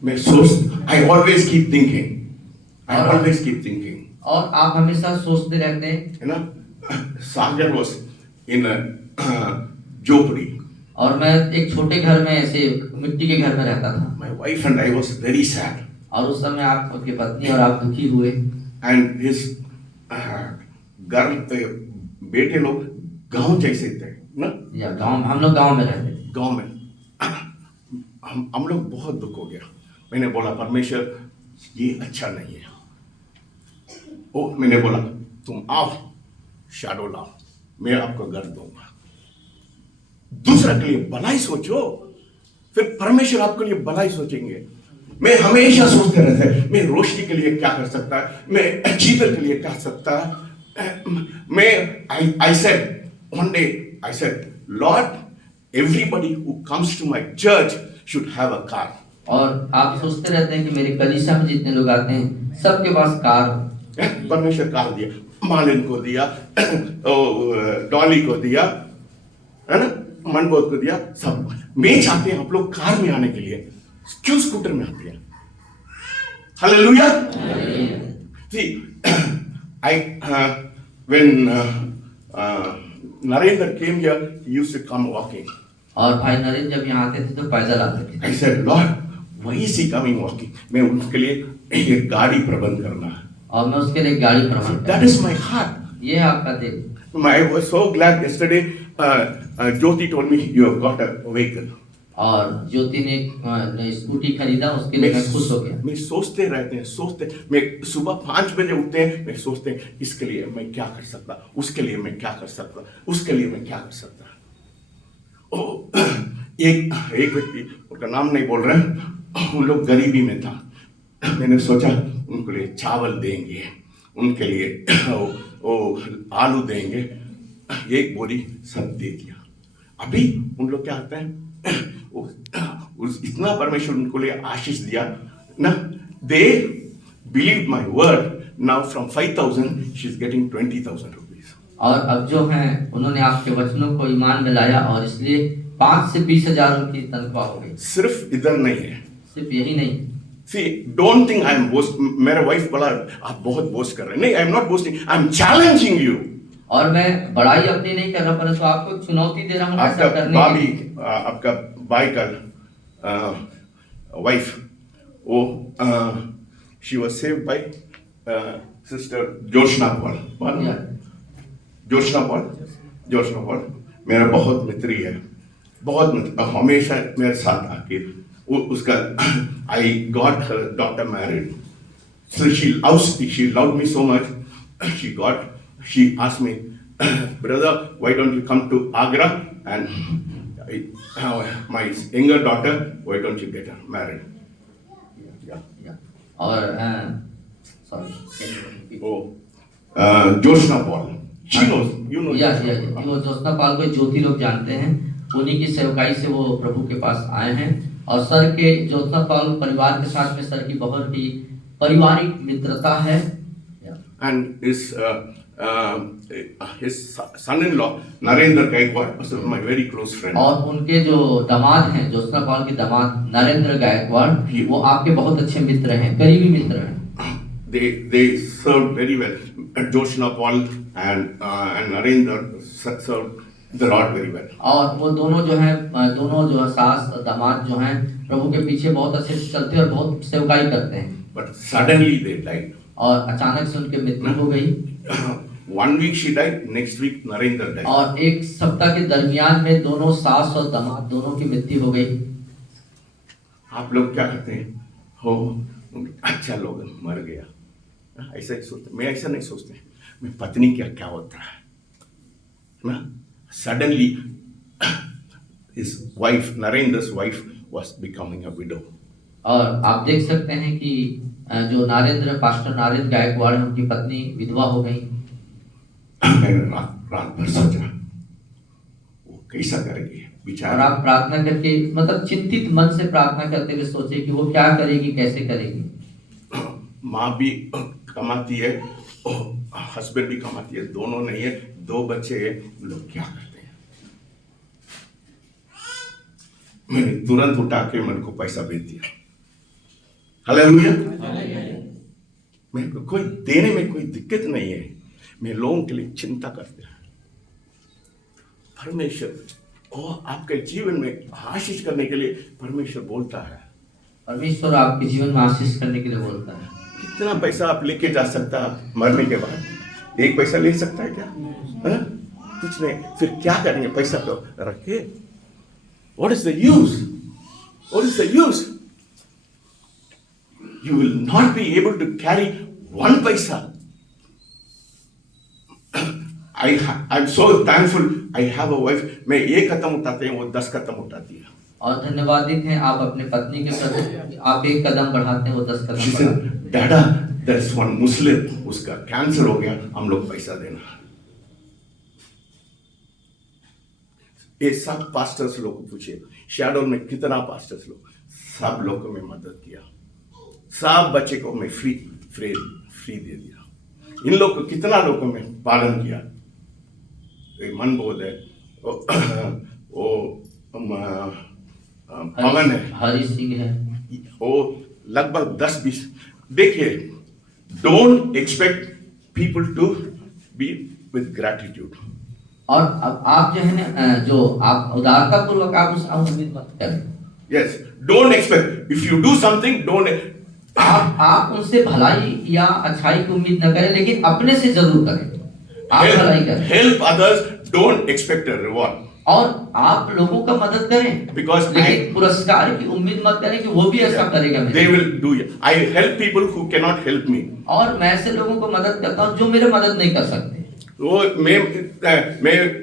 मैं सोच I always keep thinking. I always keep thinking. और आप हमेशा सोचते रहते हैं। You know, Sagar was in a झोपड़ी. और मैं एक छोटे घर में ऐसे मिट्टी के घर में रहता था। My wife and I was very sad. और उस समय आपकी पत्नी और आप दुखी हुए। And his घर बेटे लोग गांव जैसे थे ना, या गांव, हम लोग गांव में रहते थे। गांव में हम लोग बहुत दुख हो गया। मैंने बोला परमेश्वर ये अच्छा नहीं है। ओ मैंने बोला तुम आओ शैडो लाओ, मैं आपको घर दूंगा। दूसरा के लिए भलाई सोचो, फिर परमेश्वर आपके लिए भलाई सोचेंगे। मैं हमेशा सोचते रहते हैं मैं रोशनी के लिए क्या कर सकता है, मैं जीवन के लिए क्या कर सकता है। मैं I said one day I said Lord, everybody who comes to my church should have a car. और आप सोचते रहते हैं कि मेरे कलीसिया में जितने लोग आते हैं सबके पास कार हो। परमेश्वर कार दिया, मालिन को दिया, डॉली को दिया, है ना, मनबोध को दिया, सब। मैं चाहते हैं आप लोग कार में आने के लिए, क्यों स्कूटर में आते हैं? Hallelujah. See, when Narendra came here, he used to come walking. और भाई नरेंद्र जब यहाँ आते थे तो पैदल आते थे। I said, Lord, why is he coming walking? मैं उनके लिए एक गाड़ी प्रबंध करना है। और मैं उसके लिए गाड़ी प्रबंध That is my heart. ये है आपका दिल। I was so glad yesterday. Jyoti told me you have got a vehicle. और ज्योति ने स्कूटी खरीदा, उसके लिए मैं खुश हो गया। मैं सोचते रहते हैं, मैं सुबह 5 बजे उठते हैं, मैं सोचते हैं इसके लिए मैं क्या कर सकता, उसके लिए मैं क्या कर सकता, उसके लिए मैं क्या कर सकता। एक व्यक्ति, उनका नाम नहीं बोल रहे हैं, उन लोग गरीबी में था। मैंने सोचा उनके लिए चावल देंगे, उनके लिए आलू देंगे, 1 बोरी सब दे दिया। अभी उन लोग क्या होते हैं, इतना परमेश्वर उनको लिए आशीष दिया ना। They believe my word, now from 5,000 she is getting 20,000 rupees. और अब जो है उन्होंने आपके वचनों को ईमान में लाया और इसलिए 5 से 20,000 उनकी तनख्वाह हो गई। सिर्फ इधर नहीं है, सिर्फ यही नहीं। See, don't think I am boast. मेरा वाइफ बोला आप बहुत बोस्ट कर रहे हैं। नहीं, I am not boasting. I am challenging you. और मैं बड़ाई अपनी नहीं कर रहा, परंतु आपको चुनौती दे रहा हूँ ऐसा आपका करने भाभी, की। आपका भाई का वाइफ, वो she was saved by sister Joshna Paul. Joshna Paul मेरा बहुत मित्री है, बहुत मित्र, हमेशा मेरे साथ आके उसका I got her daughter married. So she loved me so much. She asked me, brother, why don't you come to Agra and my younger daughter, why don't you get her married? Yeah. और sorry, Joshna Paul, she knows, you know. वो जोशना पाल को ज्योति लोग जानते हैं, उन्हीं की सेवकाई से वो प्रभु के पास आए हैं। और सर के जोशना पाल परिवार के साथ में सर की बहुत ही पारिवारिक मित्रता है। And his son-in-law Narendra Gaikwad was my very close friend. और उनके जो दामाद हैं, जोशना पाल के दामाद नरेंद्र गायकवाड़, वो आपके बहुत अच्छे मित्र हैं, करीबी मित्र हैं। They served very well. Joshna Paul and Narendra served the Lord very well. और वो दोनों जो है सास दामाद जो हैं प्रभु के पीछे बहुत अच्छे से चलते हैं और बहुत सेवकाई करते हैं। But suddenly they died. और अचानक से उनकी मृत्यु हो गई। 1 week she died, next week Narendra died. और एक सप्ताह के दरमियान में दोनों सास और दामाद दोनों की मृत्यु हो गई। आप लोग क्या करते हैं? हो अच्छा लोग मर गया, ऐसा ही सोचते। मैं ऐसा नहीं सोचते। मैं पत्नी क्या होता है ना, suddenly his wife, Narendra's wife was becoming a widow. और आप देख सकते हैं कि जो नरेंद्र, पास्टर नरेंद्र गायकवाड़ हैं, उनकी पत्नी विधवा हो गई। मैंने रात भर सोचा वो कैसा करेगी और बेचारा। आप प्रार्थना करके, मतलब चिंतित मन से प्रार्थना करते हुए सोचे कि वो क्या करेगी, कैसे करेगी। माँ भी कमाती है, हस्बैंड भी कमाती है, दोनों नहीं है, 2 बच्चे हैं, लोग क्या करते हैं। मैंने तुरंत उठा के मेरे को पैसा भेज दिया। हालेलुया। मेरे को कोई देने में कोई दिक्कत नहीं है। मैं लोगों के लिए चिंता करते हैं। परमेश्वर वो आपके जीवन में आशीष करने के लिए परमेश्वर बोलता है। परमेश्वर आपके जीवन में आशीष करने के लिए बोलता है। कितना पैसा आप लेके जा सकता है मरने के बाद? 1 पैसा ले सकता है क्या? हा? कुछ नहीं। फिर क्या करेंगे पैसा को रख के? What is the use? What is the use? You will not be able to carry 1 paisa. I'm so thankful I have a wife. मैं 1 कदम उठाते हैं, वो 10 कदम उठाती है। और धन्यवादित हैं आप अपने पत्नी के प्रति। आप 1 कदम बढ़ाते हैं, वो 10 कदम She बढ़ाते हैं। said, Dada, there's one Muslim, उसका कैंसर हो गया, हम लोग पैसा देना। ये सब पास्टर्स लोग को पूछिए, शैडो में कितना पास्टर्स लोग, सब लोग को मैं मदद किया, सब बच्चे को मैं फ्री दे दिया। इन लोग को कितना लोग को मैं पालन किया। मन बोध है, वो पवन है, हरि सिंह है, वो लगभग 10-20। देखिए, don't expect people to be with gratitude. और अब आप जो है ना, जो आप उदारता पूर्वक आप उस उम्मीद मत करें। Yes, don't expect. If you do something, don't आप उनसे भलाई या अच्छाई की उम्मीद न करें, लेकिन अपने से जरूर करें। आप भलाई करें, help others, don't expect a reward. और आप लोगों का मदद करें, Because लेकिन पुरस्कार की उम्मीद मत करें कि वो भी ऐसा करेगा मेरे They लिए। will do it. I help people who cannot help me. और मैं ऐसे लोगों को मदद करता हूँ जो मेरे मदद नहीं कर सकते। वो मैं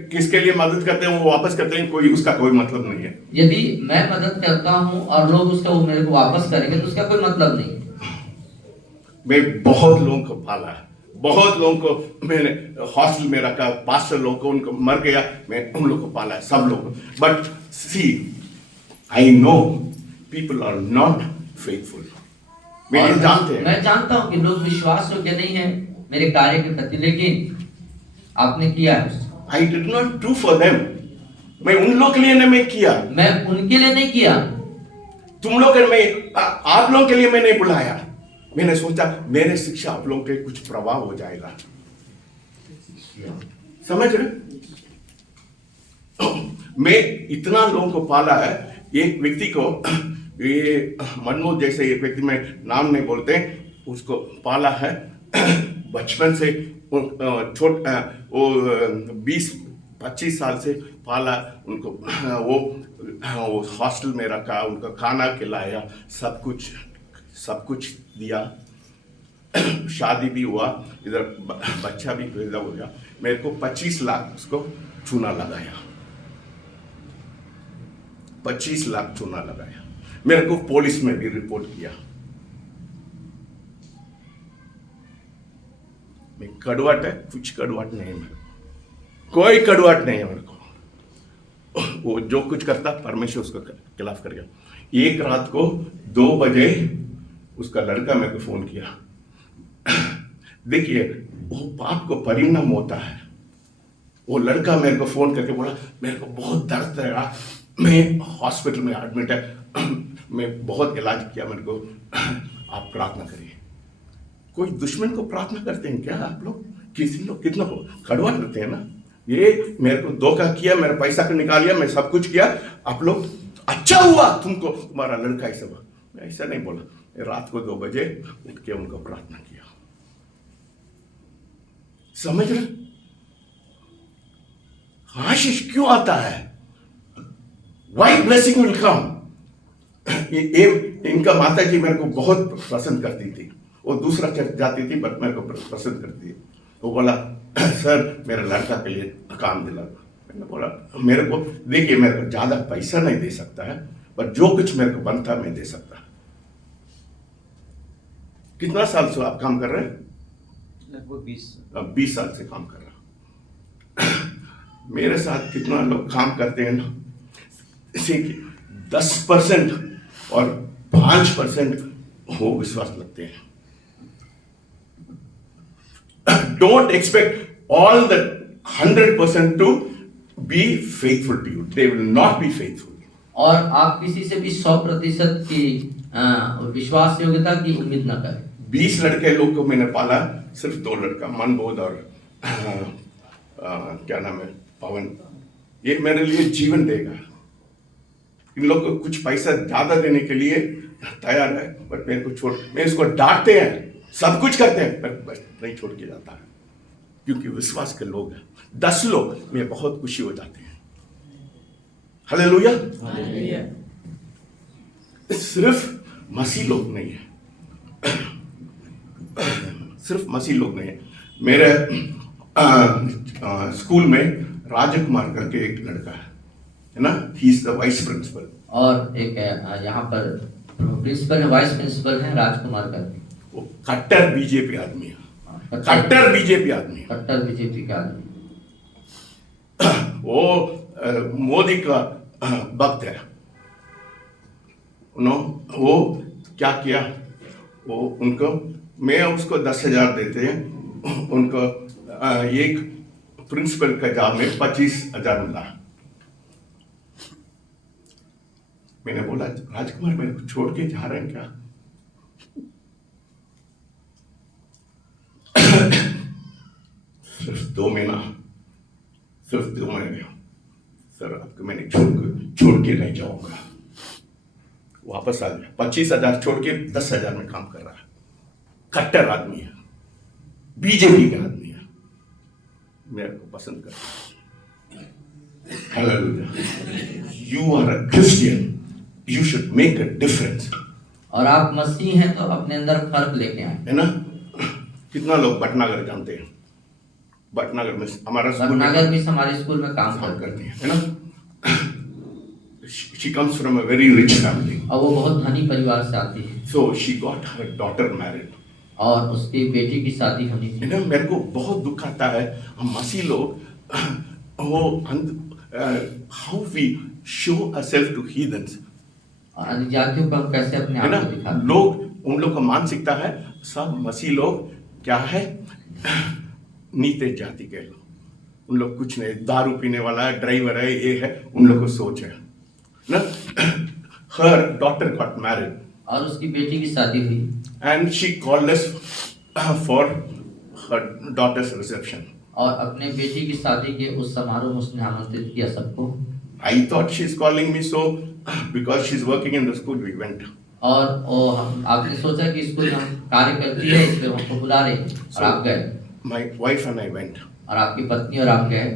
किसके लिए मदद करते हैं वो वापस करते हैं, कोई उसका कोई मतलब नहीं है। यदि मैं मदद करता हूँ और लोग उसका वो मेरे को वापस करेंगे तो उसका कोई मतलब नहीं है। मैं बहुत लोगों को पाला है, बहुत लोगों को मैंने हॉस्टल में रखा, पास्टर लोगों को, उनको मर गया, मैं उन लोगों को पाला है, सब लोगों को। But see, I know people are not faithful. मैं जानते हैं, मैं जानता हूँ कि लोग विश्वास योग्य नहीं है मेरे कार्य के प्रति, लेकिन आपने किया है। I did not do for them. मैं उन लोग के लिए नहीं मैं किया, मैं उनके लिए नहीं किया। तुम लोग के मैं आप लोगों के लिए मैं नहीं बुलाया। मैंने सोचा मेरे शिक्षा आप लोगों के कुछ प्रभाव हो जाएगा। समझ रहे? मैं इतना लोगों को पाला है। एक व्यक्ति को, ये मनमोहन जैसे एक व्यक्ति, में नाम नहीं बोलते, उसको पाला है बचपन से। वो 20-25 साल से पाला उनको। वो हॉस्टल में रखा, उनको खाना खिलाया, सब कुछ दिया। शादी भी हुआ, इधर बच्चा भी पैदा हो गया। मेरे को 25 लाख उसको चूना लगाया, 25 लाख चूना लगाया। मेरे को पुलिस में भी रिपोर्ट किया। मैं कड़वाट है, कुछ कड़वाट नहीं है मेरे को, कोई कड़वाट नहीं है मेरे को। वो जो कुछ करता परमेश्वर उसका खिलाफ कर गया। एक रात को 2 बजे उसका लड़का मेरे को फोन किया। देखिए, वो पाप को परिणाम होता है। वो लड़का मेरे को फोन करके बोला, मेरे को बहुत दर्द है, मैं हॉस्पिटल में एडमिट है, मैं बहुत इलाज किया, मेरे को आप प्रार्थना करिए। कोई दुश्मन को प्रार्थना करते हैं क्या आप लोग? किसी लोग कितना कड़वा करते हैं ना। ये मेरे को धोखा किया, मेरा पैसा को निकाल लिया, मैं सब कुछ किया, आप लोग अच्छा हुआ तुमको तुम्हारा लड़का ऐसा हुआ। मैं ऐसा नहीं बोला। रात को 2 बजे उठ के उनको प्रार्थना किया। समझ रहे? आशीष क्यों आता है? Why blessing will come. इनका माता जी मेरे को बहुत पसंद करती थी। वो दूसरा चर्च जाती थी बट मेरे को पसंद करती है। वो बोला सर मेरे लड़का के लिए काम दिला। मैंने बोला मेरे को देखिए, मेरे को ज्यादा पैसा नहीं दे सकता है, बट जो कुछ मेरे को बनता मैं दे सकता। कितना साल से आप काम कर रहे हैं? लगभग 20 साल से काम कर रहा। मेरे साथ कितना लोग काम करते हैं ना, जैसे कि 10% और 5% हो विश्वास लगते हैं। Don't expect all the 100% to be faithful to you. They will not be faithful. और आप किसी से भी 100% की विश्वास योग्यता की उम्मीद न करें। 20 लड़के लोग को मैंने पाला, सिर्फ 2 लड़का मनबोध और क्या नाम है, पवन। ये मेरे लिए जीवन देगा। इन लोग को कुछ पैसा ज्यादा देने के लिए तैयार है, बट मेरे को छोड़, मैं इसको डांटते हैं, सब कुछ करते हैं, बस नहीं छोड़ के जाता है, क्योंकि विश्वास के लोग हैं। 10 लोग में बहुत खुशी हो जाते हैं। हालेलुया। सिर्फ मसीह लोग नहीं है, सिर्फ मसीह लोग नहीं है। मेरे स्कूल में राजकुमार करके एक लड़का है ना, he is the vice principal. और एक यहाँ पर प्रिंसिपल है, वाइस प्रिंसिपल है राजकुमार करके। वो कट्टर बीजेपी आदमी है, कट्टर बीजेपी आदमी है, कट्टर बीजेपी का आदमी। वो मोदी का भक्त है। वो क्या किया, वो उनको, मैं उसको 10,000 देते हैं, उनको एक प्रिंसिपल का जॉब में 25,000 मिला। मैंने बोला राजकुमार मेरे को छोड़ के जा रहे हैं क्या? सिर्फ 2 महीना, सिर्फ 2 महीने, सर आपको मैंने छोड़ के नहीं जाऊंगा। वापस आ गया, 25,000 छोड़ के 10,000 में काम कर रहा है। कट्टर आदमी है, बीजेपी का आदमी है, मेरे को पसंद करता है। Hallelujah. You are a Christian, you should make a difference. और आप मसीह हैं तो अपने अंदर फर्क लेके आए, है ना? कितना लोग भटनागर जानते हैं? भटनागर में हमारा भटनागर भी हमारे स्कूल में काम करती है ना? She comes from a very rich family. और वो बहुत धनी परिवार से आती है। So she got her daughter married. और उसकी बेटी की शादी होनी थी। ना, मेरे को बहुत दुख आता है, हम मसीह लोग वो how we show ourselves to heathens. और अन्य जातियों को हम कैसे अपने है ना? आप को दिखाते हैं। लोग, उन लोग का मानसिकता है सब मसीह लोग क्या है, नीचे जाति के लोग, उन लोग कुछ नहीं, दारू पीने वाला है, ड्राइवर है, ये है, उन लोग को सोच है ना। Her daughter got married और उसकी बेटी की शादी हुई and she called us for her daughter's reception. और अपने बेटी की शादी के उस समारोह में उसने आमंत्रित किया सबको। I thought she's calling me, so because she's working in the school we went. और आपने सोचा कि स्कूल में हम कार्य करती है इसलिए हमको बुला रहे और आप गए। My wife and I went. और आपकी पत्नी और आप गए।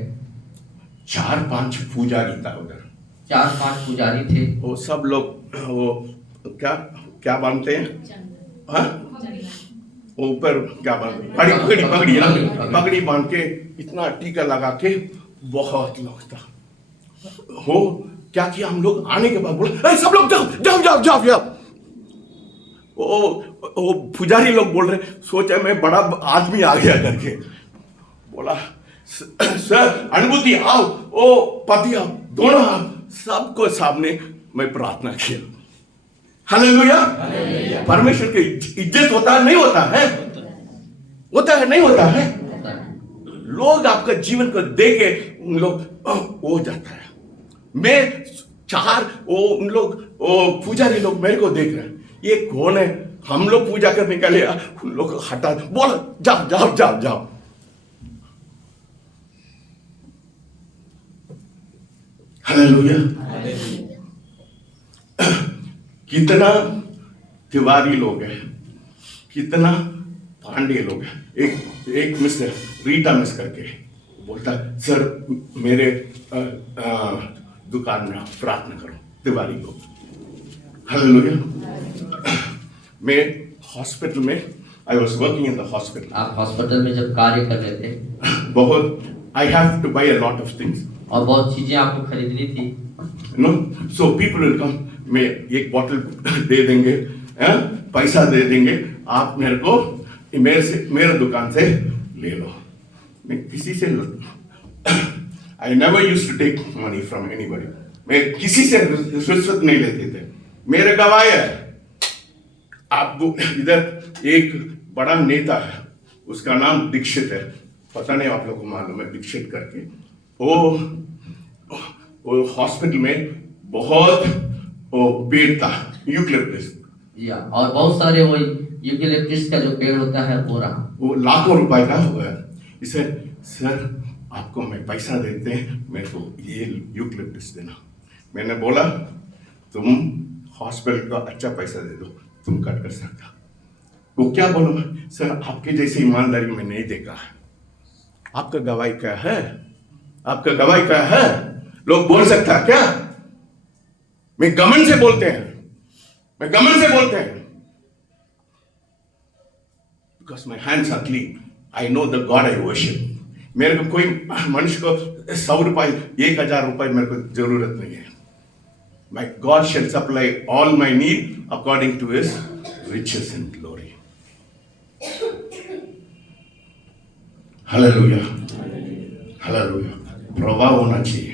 4-5 पुजारी था उधर, 4-5 पुजारी थे। वो सब लोग वो क्या क्या बांधते हैं, हाँ, वो ऊपर क्या बांधते, पगड़ी है ना, पगड़ी बांध के इतना टीका लगा के, बहुत लोग था। हो क्या किया, हम लोग आने के बाद बोला सब लोग जाओ जाओ जाओ जाओ जाओ। वो पुजारी लोग बोल रहे, सोचा मैं बड़ा आदमी आ गया करके, बोला सर अनुभूति आओ, ओ पति आओ, दोनों आओ, सबको सामने मैं प्रार्थना किया। हालेलुया। परमेश्वर की इज्जत होता है, नहीं होता है? होता है, नहीं होता है? लोग आपका जीवन को देखे उन लोग हो जाता है। मैं उन लोग पुजारी लोग मेरे को देख रहे हैं, ये कौन है? हम लोग पूजा करने के लिए उन लोग को हटा, बोल जाओ जाओ जाओ जाओ। हालेलुया। कितना तिवारी लोग हैं, कितना पांडे लोग हैं। एक मिस्टर रीटा मिस करके बोलता, सर मेरे दुकान में आप प्रार्थना करो दिवाली को। हालेलुया। मैं हॉस्पिटल में, I was working in the hospital. आप हॉस्पिटल में जब कार्य कर रहे थे बहुत, I have to buy a lot of things, और बहुत चीजें आपको खरीदनी थी, no, so people will come, मैं एक बॉटल दे देंगे, पैसा दे देंगे, आप मेरे को मेरे दुकान से ले लो। मैं किसी से I never used to take money from anybody. मैं किसी से रिश्वत नहीं लेते थे। मेरे गवाह है, आप इधर एक बड़ा नेता है, उसका नाम दीक्षित है, पता नहीं आप लोगों को मालूम है दीक्षित करके। वो हॉस्पिटल में बहुत पेड़ था, यूकलिप्टस, या और बहुत सारे वो यूकेलिप्टस का जो पेड़ होता है वो रहा, वो लाखों रुपए का हुआ है। इसे सर आपको मैं पैसा देते हैं, मेरे को ये यूकलिप्टस देना। मैंने बोला तुम हॉस्पिटल का अच्छा पैसा दे दो, तुम कट कर सकता। वो क्या बोला, सर आपके जैसे ईमानदारी में नहीं देखा है। आपका गवाही क्या है? आपका गवाही क्या है? लोग बोल सकता है क्या? मैं घमंड से बोलते हैं, मैं घमंड से बोलते हैं, because my hands are clean, I know the God I worship. मेरे को कोई मनुष्य को 100 रुपए 1000 रुपए मेरे को जरूरत नहीं है। My God shall supply all my need according to His riches and glory. Hallelujah. Hallelujah. प्रभाव होना चाहिए।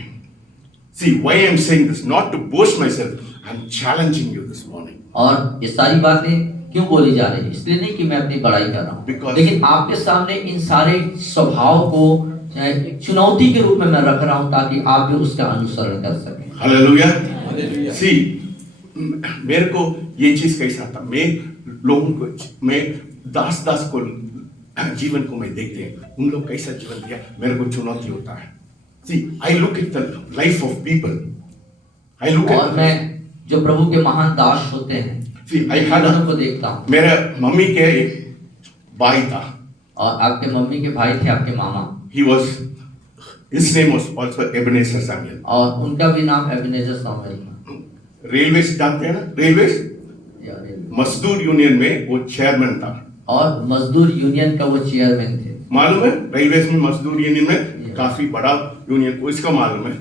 See, why I am saying this, not to boast myself, I am challenging you this morning. और ये सारी बातें क्यों बोली जा रही है? इसलिए नहीं कि मैं अपनी बड़ाई कर रहा हूँ, Because- लेकिन आपके सामने इन सारे स्वभाव को एक चुनौती के रूप में मैं रख रहा हूँ ताकि आप भी उसका अनुसरण कर सकें। Hallelujah. See, मेरे को ये चीज कैसा था, मैं लोगों को, मैं दास को जीवन को मैं देखते हैं, उन लोग कैसा जीवन दिया, मेरे को चुनौती होता है। See, I look at the life of people. I look और at, मैं जो प्रभु के महान दास होते हैं see, I had उनको a, देखता हूँ। मेरे मम्मी के एक भाई था, और आपके मम्मी के भाई थे, आपके मामा, he was, his name was also Ebenezer Samuel. और उनका भी नाम एबेनेजर सामुएल था। रेलवे जानते हैं ना, रेलवे मजदूर यूनियन में वो चेयरमैन था। और मजदूर यूनियन का वो चेयरमैन थे। मालूम है, रेलवे में मजदूर यूनियन में काफी बड़ा यूनियन को इसका मालूम है,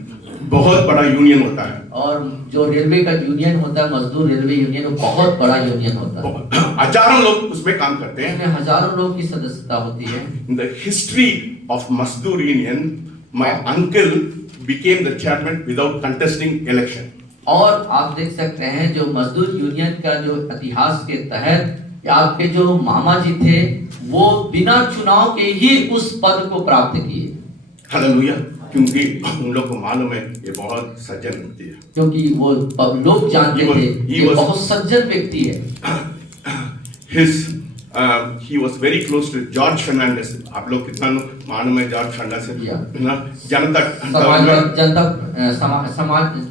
बहुत बड़ा यूनियन होता है। और जो रेलवे का यूनियन होता है, मजदूर रेलवे यूनियन, वो बहुत बड़ा यूनियन होता है। हजारों लोग उसमें काम करते हैं। इसमें हजारों लोग की सदस्यता होती है। In the history of Mazdoor Union, my uncle became the chairman without contesting election. और आप देख सकते हैं जो मजदूर यूनियन का जो इतिहास के तहत आपके जो मामा जी थे वो बिना चुनाव के ही उस पद को प्राप्त किए। हालेलुया, क्योंकि उन लोग को मालूम है ये बहुत सज्जन व्यक्ति है, क्योंकि वो लोग जानते थे ये बहुत सज्जन व्यक्ति है। He was very close to George Fernandez. आप लोग कितना मालूम है जॉर्ज फर्नांडिस? ना, जनता समाज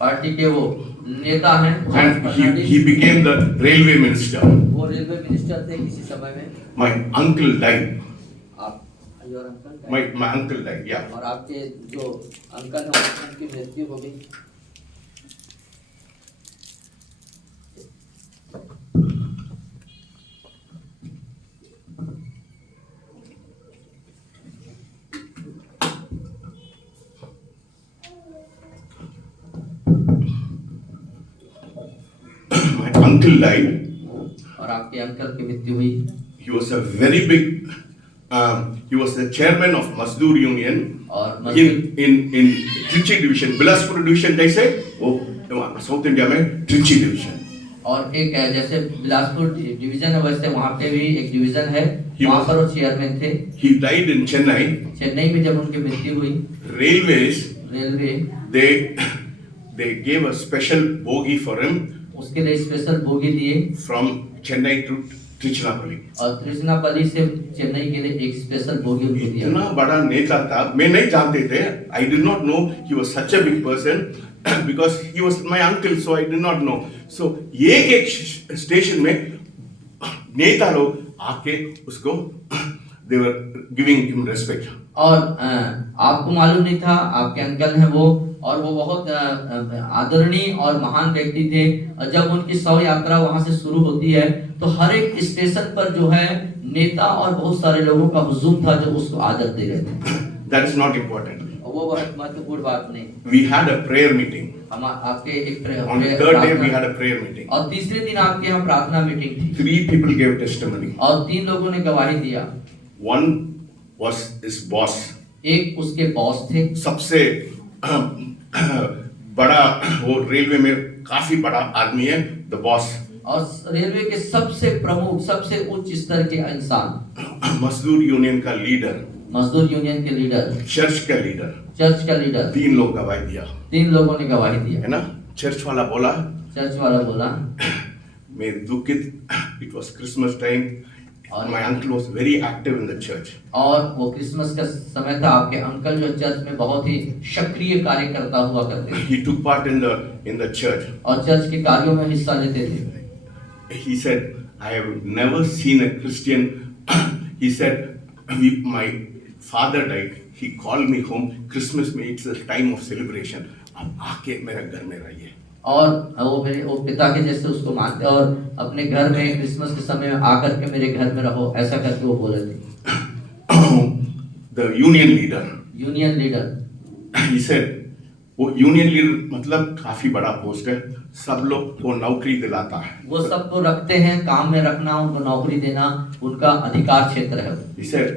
पार्टी के वो नेता हैं। and he became the railway minister. वो रेलवे मिनिस्टर थे किसी समय में। My uncle died. आप your uncle died? My uncle died, yeah. और आपके जो अंकल हैं उनकी मृत्यु हो गई। My uncle died. और आपके अंकल की मृत्यु हुई। He was a very big. He was the chairman of Mazdoor Union और in Trichy division, Bilaspur division जैसे वो साउथ इंडिया में ट्रिची डिवीजन। और एक जैसे बिलासपुर डिवीजन है वैसे वहाँ पे भी एक डिवीजन है, He वहाँ was- पर वो चेयरमैन थे। He died in Chennai. Chennai में जब उनकी मृत्यु हुई, Railways, railway they gave a special bogie for him उसके लिए स्पेशल बोगी दिए from Chennai to Trichinapalli. और त्रिचनापल्ली से चेन्नई के लिए एक स्पेशल बोगी उनको दिया। इतना बड़ा नेता था, मैं नहीं जानते थे, I did not know he was such a big person because he was my uncle, so I did not know. So एक स्टेशन में नेता लोग आके उसको they were giving him respect. और आपको मालूम नहीं था, आपके अंकल हैं वो, और वो बहुत आदरणीय और महान व्यक्ति थे। और जब उनकी शव यात्रा वहां से शुरू होती है तो हर एक स्टेशन पर जो है नेता और बहुत सारे लोगों का हुजूम था जो उसको आदर दे रहे थे। That is not important. वो बहुत महत्वपूर्ण बात नहीं। We had a prayer meeting. हम आपके एक On the third day, we had a prayer meeting. और तीसरे दिन आपके यहाँ प्रार्थना मीटिंग थी 3 people gave testimony. और 3 लोगों ने गवाही दिया। One was his boss. एक उसके बॉस थे, सबसे बड़ा, वो रेलवे में काफी बड़ा आदमी है, द बॉस। और रेलवे के सबसे प्रमुख, सबसे उच्च स्तर के इंसान, मजदूर यूनियन का लीडर, मजदूर यूनियन के लीडर, चर्च का लीडर, चर्च का लीडर, 3 लोग गवाही दिया, 3 लोगों ने गवाही दिया। है ना। चर्च वाला बोला, चर्च वाला बोला, मैं दुखित, it was Christmas time, my uncle was very active in the church. और वो क्रिसमस का समय था, आपके अंकल जो चर्च में बहुत ही सक्रिय कार्य करता हुआ करते थे। He took part in the church. और चर्च के कार्यों में हिस्सा लेते थे। He said, I have never seen a Christian. He said, my father died. He called me home. Christmas में it's a time of celebration. आप आके मेरे घर में रहिए। और वो पिता के जैसे उसको मानते और अपने घर में क्रिसमस के समय में आकर के मेरे घर में रहो, ऐसा करके वो बोले थे। The union leader. Union leader, He said, वो यूनियन लीडर मतलब काफी बड़ा पोस्ट है, सब लोग को नौकरी दिलाता है। वो सबको रखते हैं, काम में रखना, उनको नौकरी देना उनका अधिकार क्षेत्र है। He said,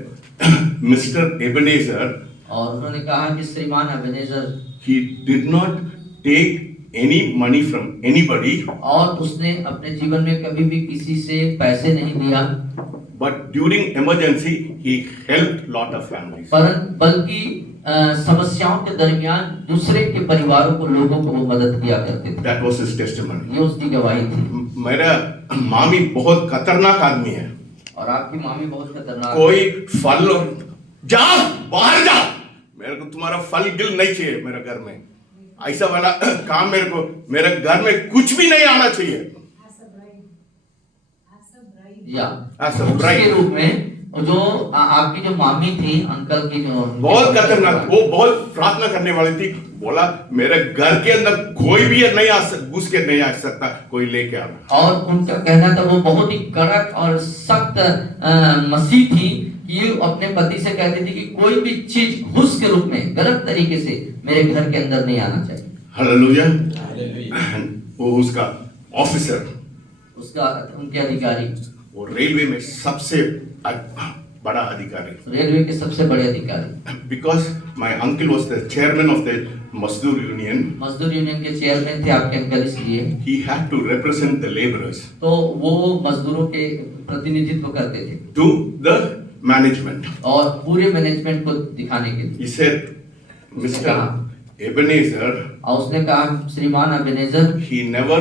Mr. Ebenezer, और उन्होंने कहा कि श्रीमान Ebenezer, he did not take any money from anybody, और उसने अपने जीवन में कभी भी किसी से पैसे नहीं लिया, but during emergency he helped lot of families. बल्कि समस्याओं के दरमियान दूसरे के परिवारों को, लोगों को वो मदद किया करते थे। That was his testimony. ये उसकी गवाही थी। मेरा मामी बहुत खतरनाक आदमी है। और आपकी मामी बहुत खतरनाक। कोई फल, जाओ बाहर जाओ, मेरे को तुम्हारा फल गिल नहीं चाहिए मेरे घर में, ऐसा वाला काम मेरे को, मेरे घर में कुछ भी नहीं आना चाहिए। या bride. उसके रूप में जो आपकी जो मामी थी, अंकल की जो बहुत खतरनाक, वो बहुत प्रार्थना करने वाली थी। बोला मेरे घर के अंदर कोई भी नहीं घुस के नहीं आ सकता, कोई लेके आना। और उनका कहना था वो बहुत ही कड़क और सख्त मसीह थी कि अपने पति से कहती थी कि कोई भी चीज घुस के रूप में गलत तरीके से मेरे घर के अंदर नहीं आना चाहिए। हालेलुया। वो उसका ऑफिसर, उसका उनके अधिकारी, वो रेलवे में सबसे बड़ा अधिकारी, रेलवे के सबसे बड़े अधिकारी। Because my uncle was the chairman of the मजदूर यूनियन, मजदूर यूनियन के चेयरमैन थे आपके अंकल, इसलिए he had to represent the laborers तो वो मजदूरों के प्रतिनिधित्व करते थे to the management. और पूरे मैनेजमेंट को दिखाने के लिए। He said, Mr. Ebenezer, और उसने कहा श्रीमान Ebenezer, he never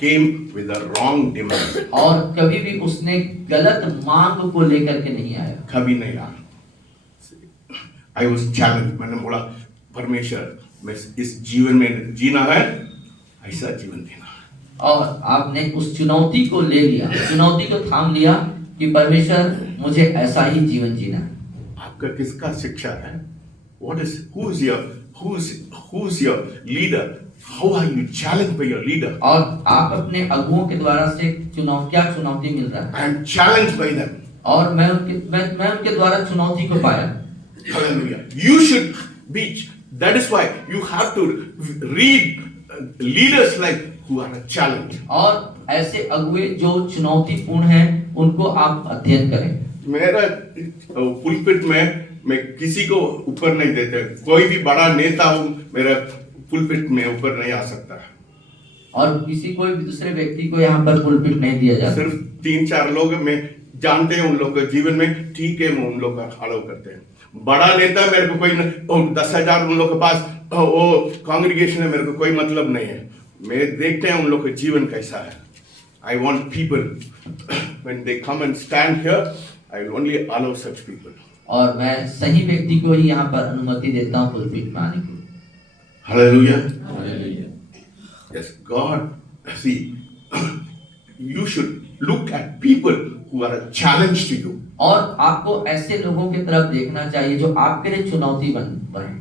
came with a wrong demand. और कभी भी उसने गलत मांग को लेकर के नहीं आया, कभी नहीं आया। I was challenged. मैंने बोला परमेश्वर, मैं इस जीवन में जीना है, ऐसा जीवन देना है। और आपने उस चुनौती को ले लिया, चुनौती को थाम लिया कि परमेश्वर मुझे ऐसा ही जीवन जीना है। आपका किसका शिक्षा है? What is, who's your leader? How are you challenged by your leader? और आप अपने अगुओं के द्वारा से क्या चुनौती मिल रहा है? I am challenged by them. और मैं उनके द्वारा चुनौती को पाया। Hallelujah. You should be. That is why you have to read leaders like who are a challenge. और ऐसे अगुए जो चुनौतीपूर्ण हैं, उनको आप अध्ययन करें। मेरा पुलपिट में मैं किसी को ऊपर नहीं देता, कोई भी बड़ा नेता हो मेरा पुलपिट में ऊपर नहीं आ सकता। और किसी कोई भी दूसरे व्यक्ति को यहाँ पर पुलपिट नहीं दिया जाता। सिर्फ 3-4 लोग में जानते हैं, उन लोग के जीवन में ठीक है, वो उन लोग का फॉलो करते हैं। बड़ा नेता मेरे को कोई 10,000 उन लोग के पास वो कांग्रेगेशन है, मेरे को कोई मतलब नहीं है। मैं देखते हैं उन लोग का जीवन कैसा है। I want people when they come and stand here, I will only allow such people. और मैं सही व्यक्ति को ही यहाँ पर अनुमति देता हूँ पुलपिट में आने की। Hallelujah. Hallelujah. Yes, God, see, you should look at people who are a challenge to you. और आपको ऐसे लोगों की तरफ देखना चाहिए जो आपके लिए चुनौती बने।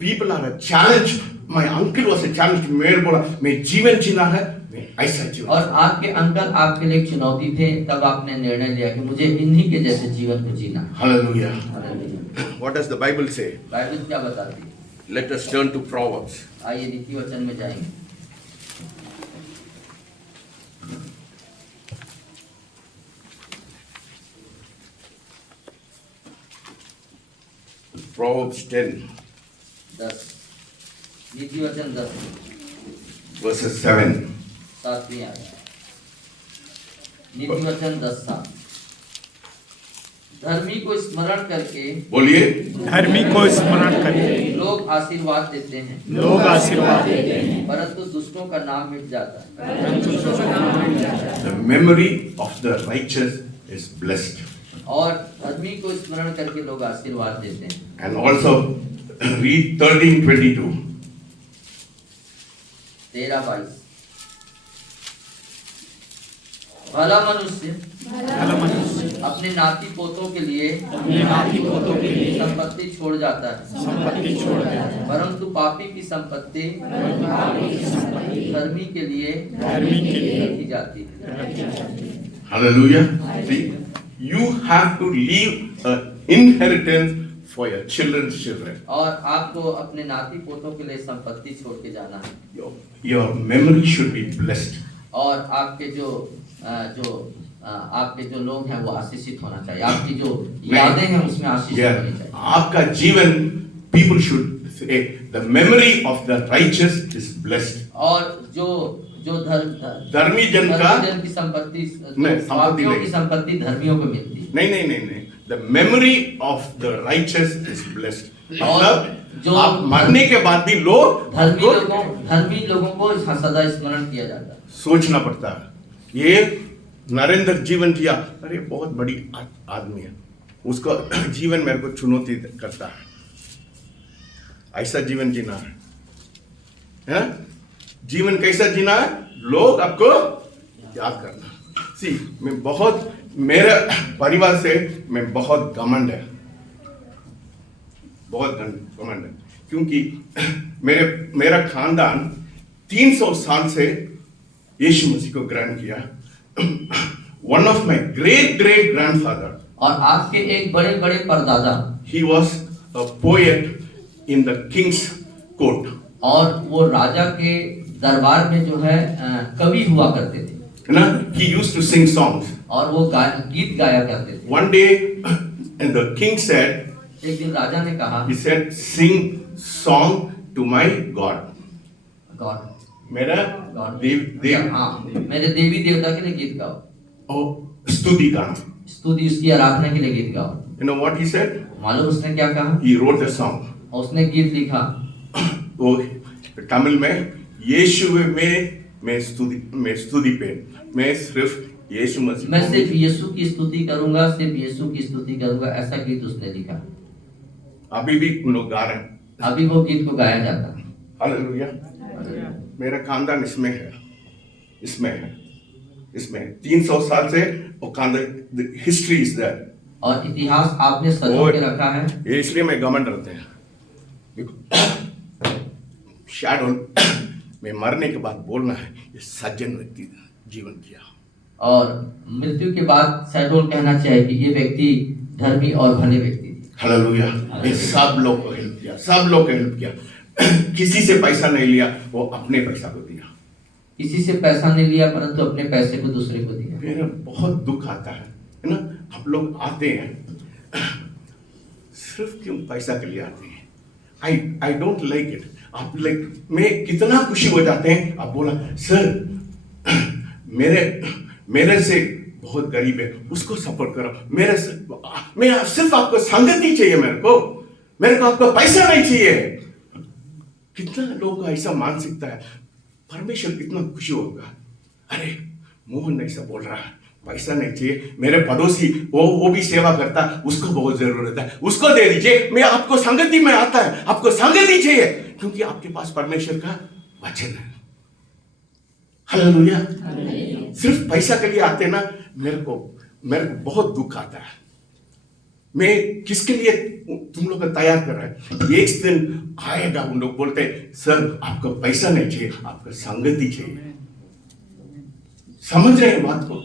People are a challenge. My uncle was a challenge. मेरे बोला मैं जीवन जीना है, मैं ऐसा जीवन। और आपके अंकल आपके लिए एक चुनौती थे, तब आपने निर्णय लिया कि मुझे इन्हीं के जैसे जीवन को जीना। Hallelujah. Hallelujah. What does the Bible say? Bible क्या बताती है? Let us turn to Proverbs. आइए नीति वचन में जाएंगे। Proverbs 10, 10 नीति वचन 10 verses 7. 7वीं आयत। नीति वचन 10:7 धर्मी को स्मरण करके बोलिए। धर्मी को स्मरण करके लोग आशीर्वाद देते हैं, लोग आशीर्वाद देते हैं, परंतु दुष्टों का नाम मिट जाता है। The memory of the righteous is blessed. और धर्मी को स्मरण करके लोग आशीर्वाद देते हैं। And also read 13:22. 13-22 भला मनुष्य अपने नाती पोतों के लिए संपत्ति छोड़ जाता है, परंतु पापी की संपत्ति धर्मी के लिए रखी जाती है। Hallelujah. See, you have to leave an inheritance for your children's children. और आपको अपने नाती पोतों के लिए संपत्ति छोड़ के जाना है। Your memory should be blessed. और आपके आपके जो लोग हैं वो आशीषित होना चाहिए, आपकी जो यादें हैं उसमें आशीष होनी चाहिए। आपका जीवन, people should say, the memory of the righteous is blessed. और जो धर्मी जन की संपत्ति, पापियों की संपत्ति धर्मियों को मिलती है। नहीं, the memory of the righteous is blessed. और जो आप मरने के बाद भी लोग धर्मी लोगों को सदा स्मरण किया जाता है। सोचना पड़ता है, ये नरेंद्र जीवन जिया, अरे बहुत बड़ी आदमी है, उसका जीवन मेरे को चुनौती करता है, ऐसा जीवन जीना है? जीवन कैसा जीना है? लोग आपको याद करना। सी, मैं बहुत, मेरे परिवार से मैं बहुत घमंड है, बहुत घमंड है, क्योंकि मेरा खानदान 300 साल से यीशु मसीह को ग्रहण किया। One of my great grandfather, और आपके एक बड़े परदादा, he was a poet in the king's court. और वो राजा के दरबार में जो है कवि हुआ करते थे ना, he used to sing songs. और वो गीत गाया करते थे। One day and the king said, एक दिन राजा ने कहा, he said, sing song to my God. God, मेरा देव हाँ, मेरे देवी देवता के लिए गीत गाओ, और स्तुति गाना। स्तुति, उसकी आराधना के लिए गीत गाओ। You know what he said? मालूम उसने क्या कहा? He wrote a song. उसने गीत लिखा, वो तमिल में, यीशु में मैं स्तुति पे, मैं सिर्फ यीशु मसीह, मैं सिर्फ यीशु की स्तुति करूंगा, सिर्फ यीशु की स्तुति करूंगा, ऐसा गीत उसने लिखा। अभी भी उन लोग गा रहे हैं। अभी वो गीत को गाया जाता है। हालेलुया। मेरा खानदान इसमें है 300 साल से वो खानदान, हिस्ट्री इज देयर, और इतिहास आपने सजो के रखा है। इसलिए मैं घमंड रहते हैं। शैडो में मरने के बाद बोलना है, ये सज्जन व्यक्ति जीवन किया, और मृत्यु के बाद शैडोल कहना चाहिए कि ये व्यक्ति धर्मी और भले व्यक्ति थे। हालेलुया। ये सब लोग को हेल्प किया, किसी से पैसा नहीं लिया, वो अपने पैसा को दिया। किसी से पैसा नहीं लिया, परंतु अपने पैसे को दूसरे को दिया। मेरा बहुत दुख आता है ना, आप लोग आते हैं सिर्फ क्यों पैसा के लिए आते हैं। I don't like it. आप लाइक, मैं कितना खुशी हो जाते हैं, आप बोला सर मेरे से बहुत गरीब है, उसको सपोर्ट करो, मैं सिर्फ आपको संगति चाहिए, मेरे को आपका पैसा नहीं चाहिए। कितना लोगों का ऐसा मानसिकता है, परमेश्वर कितना खुशी होगा। अरे मोहन ऐसा बोल रहा है, पैसा नहीं चाहिए, मेरे पड़ोसी वो भी सेवा करता है, उसको बहुत जरूरत है, उसको दे दीजिए। मैं आपको संगति में आता है, आपको संगति चाहिए, क्योंकि आपके पास परमेश्वर का वचन है। हालेलुया। सिर्फ पैसा के लिए आते ना, मेरे को मेरे को बहुत दुख आता है। मैं किसके लिए तुम लोग को तैयार कर रहा है? एक दिन आएगा उन लोग बोलते हैं सर आपको पैसा नहीं चाहिए, आपको संगति चाहिए। समझ रहे हैं बात को?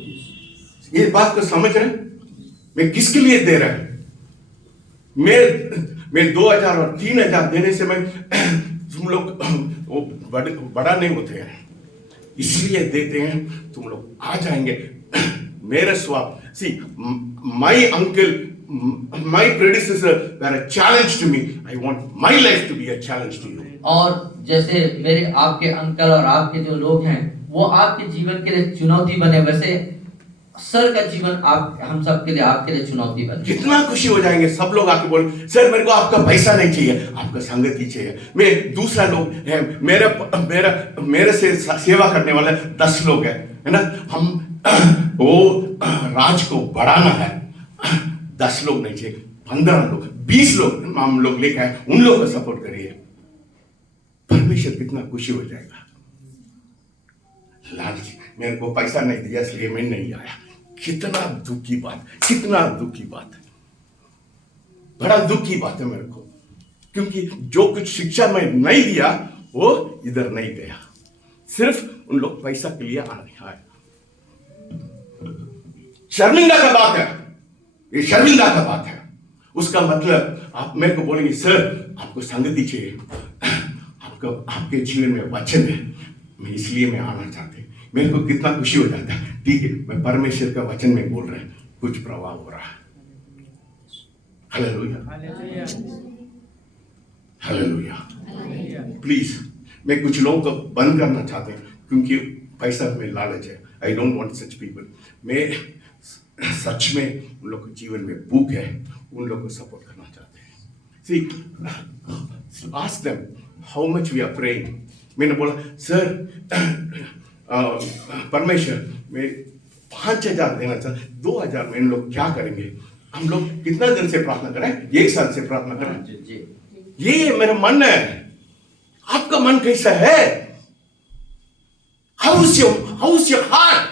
ये बात को समझ रहे हैं? मैं किसके लिए दे रहा है? मैं 2000 और 3000 देने से मैं तुम लोग वो बड़ा नहीं होते हैं, इसलिए देते हैं। तुम लोग आ जाएंगे। मेरे स्वाप see my uncle, my predecessor were a challenge to me. I want my life to be a challenge to you. और जैसे मेरे आपके अंकल और आपके जो लोग हैं वो आपके जीवन के लिए चुनौती बने, वैसे सर का जीवन आप हम सब के लिए आपके लिए चुनौती बने। कितना खुशी हो जाएंगे सब लोग आके बोले सर मेरे को आपका पैसा नहीं चाहिए, आपका संगति चाहिए। मैं दूसरा लोग है मेरे से सेवा करने वाले 10 लोग है ना। हम वो राज को बढ़ाना है। 10 लोग नहीं चाहिए, 15 लोग, 20 लोग हम लोग लेकर आए, उन लोग को सपोर्ट करिए। परमेश्वर कितना खुशी हो जाएगा। लालच, मेरे को पैसा नहीं दिया इसलिए मैं नहीं आया। कितना दुख की बात, कितना दुख की बात है। बड़ा दुख की बात है मेरे को, क्योंकि जो कुछ शिक्षा मैं नहीं दिया वो इधर नहीं गया। सिर्फ उन लोग पैसा के लिए आए। शर्मिंदा का बात है, ये शर्मिंदा का बात है। उसका मतलब आप मेरे को बोलेंगे सर आपको संगति चाहिए, आपको आपके जीवन में वचन है, मैं इसलिए मैं आना चाहते। मेरे को कितना खुशी हो जाता है। ठीक है, मैं परमेश्वर का वचन में बोल रहा है, कुछ प्रभाव हो रहा है। Hallelujah, hallelujah. प्लीज मैं कुछ लोगों को बंद करना चाहते हैं, क्योंकि पैसा में लालच है। I don't want such people. मैं सच में उन लोग के जीवन में भूख है, उन लोग को सपोर्ट करना चाहते हैं। See ask them how much we are praying. मैंने बोला सर परमेश्वर मैं 5000 देना चाहता, 2000 में इन लोग क्या करेंगे? हम लोग कितना दिन से प्रार्थना करें? 1 साल से प्रार्थना करें। ये मेरा मन है। आपका मन कैसा है? House your heart.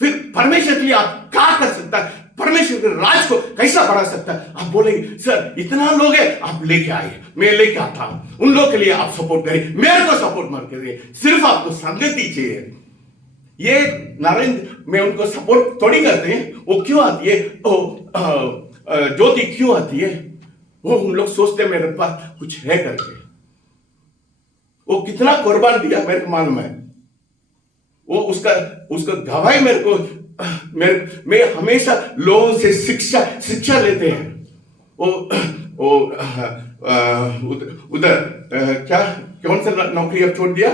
फिर परमेश्वर के लिए आप क्या कर सकता है? परमेश्वर के राज को कैसा बढ़ा सकता है? आप बोलेंगे सर इतना लोग है, आप लेके आइए, मैं लेके आता हूं। उन लोग के लिए आप सपोर्ट करिए, मेरे को सपोर्ट मत करिए। सिर्फ आपको संगति चाहिए। ये नरेंद्र में उनको सपोर्ट थोड़ी करते हैं। वो क्यों आती है? ज्योति क्यों आती है? वो उन लोग सोचते हैं मेरे पास कुछ है करके। वो कितना कुर्बान दिया मेरे को मालूम है। वो उसका गवाही मेरे को मैं हमेशा लोगों से शिक्षा लेते हैं। वो उधर क्या कौन सा नौकरी अब छोड़ दिया?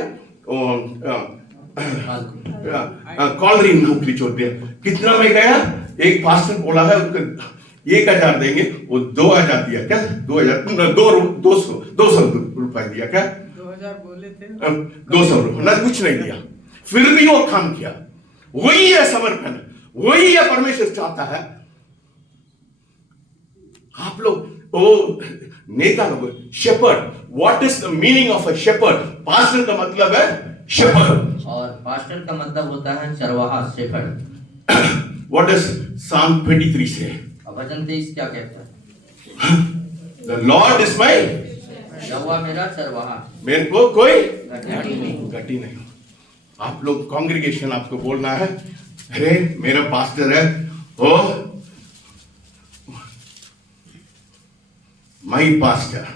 कॉलरी नौकरी छोड़ दिया। कितना में गया? एक पास्टर बोला है उसको 1000 देंगे, वो 2000 दिया। क्या 200 रुपए दिया? क्या 2000 बोले थे? 200 रुपए ना, कुछ नहीं दिया। फिर भी वो काम किया। वही है समर्पण, वही है परमेश्वर चाहता है। आप लोग ओ नेता लोग, shepherd, what is the meaning of a shepherd? Pastor का मतलब है शेपर्ड, और पास्टर का मतलब होता है चरवाहा, शेफर्ड। व्हाट इज Psalm 23 से? वचन 23 क्या कहता है? द लॉर्ड इज माय, यहोवा मेरा चरवाहा, मेरे को कोई घटी नहीं। घटी नहीं। आप लोग कांग्रेगेशन आपको बोलना है, अरे मेरा पास्टर है, ओ माई पास्टर,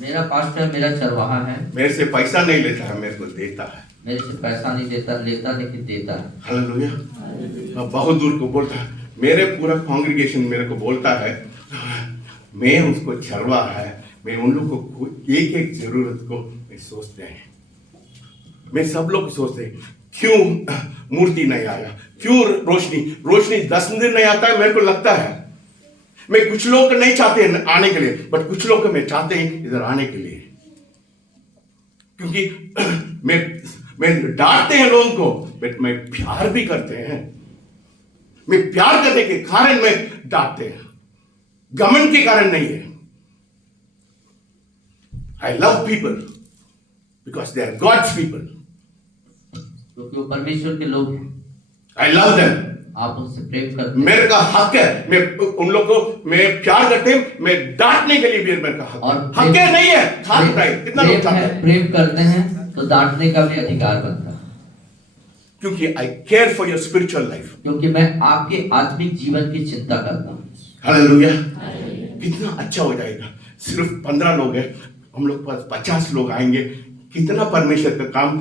मेरा पास्टर मेरा चरवाहा है, मेरे से पैसा नहीं लेता है, मेरे को देता है। मेरे से पैसा नहीं देता, लेता लेकिन देता है। हालेलुया। बहुत दूर को बोलता है, मेरे पूरा कांग्रेगेशन मेरे को बोलता है, मैं उसको चरवा है, मैं उन लोगों को एक एक जरूरत को मैं सोचते हैं। मैं सब लोग सोचते हैं क्यों मूर्ति नहीं आया, क्यों रोशनी 10 दिन नहीं आता है। मेरे को लगता है मैं कुछ लोग नहीं चाहते हैं आने के लिए, बट कुछ लोग मैं चाहते हैं इधर आने के लिए, क्योंकि मैं डांटते हैं लोगों को, बट मैं प्यार भी करते हैं। मैं प्यार करने के कारण मैं डांटते हैं, घमंड के कारण नहीं है। I love people because they are God's people, क्योंकि वो परमेश्वर के लोग हैं। आई लव देम, आप उनसे प्रेम करते हैं। मेरे का हक है, मैं उन लोग को मैं प्यार करते हैं, मैं डांटने के लिए भी मेरे का हक और है। हक है नहीं है, हक है। कितना लोग चाहते हैं? प्रेम करते हैं तो डांटने का भी अधिकार बनता है, क्योंकि I care for your spiritual life. क्योंकि मैं आपके आत्मिक जीवन की चिंता करता हूँ। हालेलुया। कितना अच्छा हो जाएगा। सिर्फ 15 लोग हैं, हम लोग पास 50 लोग आएंगे, कितना परमेश्वर का काम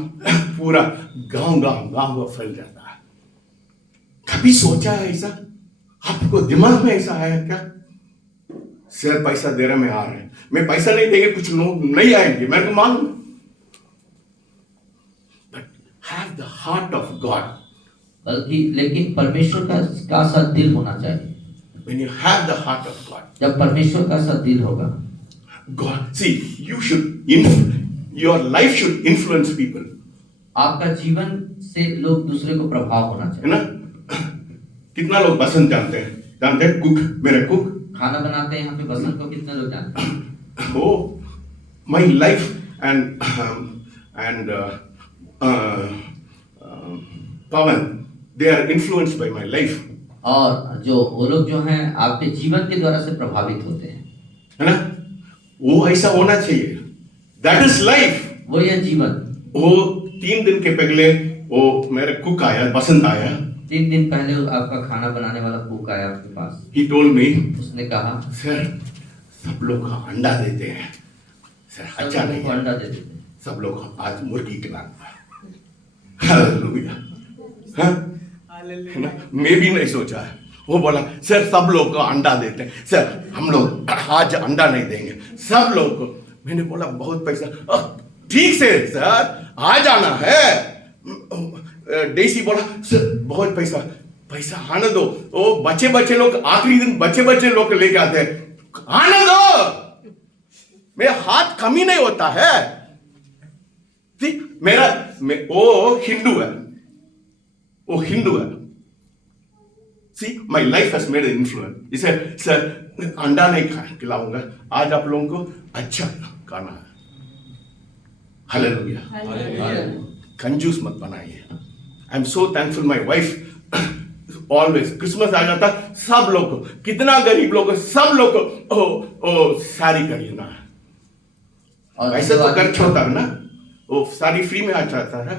पूरा गांव फैल जाता है। कभी सोचा है ऐसा? आपको दिमाग में ऐसा आया क्या? सर पैसा दे रहे, मैं आ रहे हैं, मैं पैसा नहीं देंगे कुछ लोग नहीं आएंगे, मेरे को मालूम। But have the heart of God. बल्कि लेकिन परमेश्वर का सा दिल होना चाहिए। When you have the heart of God, जब परमेश्वर का सा दिल होगा, God, see, your life should influence people. आपका जीवन से लोग दूसरे को प्रभाव होना है चाहिए ना? कितना लोग बसंत जानते हैं? कुक, मेरे कुक। खाना बनाते हैं यहाँ पे बसंत को कितने लोग जानते हैं? Oh, my life and Pawan, they are influenced by my life. और जो वो लोग जो हैं आपके जीवन के द्वारा से प्रभावित होते हैं, है ना? वो ऐसा होना चाहिए। That is life. वो ये जीवन। वो 3 दिन के पहले वो मेरे कुक आया, बसंत आया। 3 दिन पहले आपका खाना बनाने वाला कुक आया आपके पास। He told me, उसने कहा, सर सब लोग अंडा देते हैं, सर अच्छा नहीं है, अंडा दे देते हैं। सब लोग आज मुर्गी खिलाना। हालेलुया। हाँ? है ना? मैं भी नहीं सोचा है। वो बोला सर सब लोग को अंडा देते हैं, सर हम लोग आज अंडा नहीं देंगे सब लोग को। मैंने बोला बहुत पैसा। ठीक से सर आ जाना है। डेसी बोला सर बहुत पैसा आने दो। वो बच्चे लोग आखिरी दिन बच्चे लोग लेके आते हैं, आने दो। मेरा हाथ कमी नहीं होता है। वो हिंदू है। See, my life has made an influence. He said, sir, अंडा नहीं खिलाऊंगा, आज आप लोगों को अच्छा खाना है। हालेलुया। कंजूस मत बनाइए। I am so thankful my wife always Christmas आ जाता सब लोग को, कितना गरीब लोग को, सब लोग को साड़ी खरीदना है। और ऐसे तो खर्च होता है ना, वो साड़ी फ्री में आ जाता है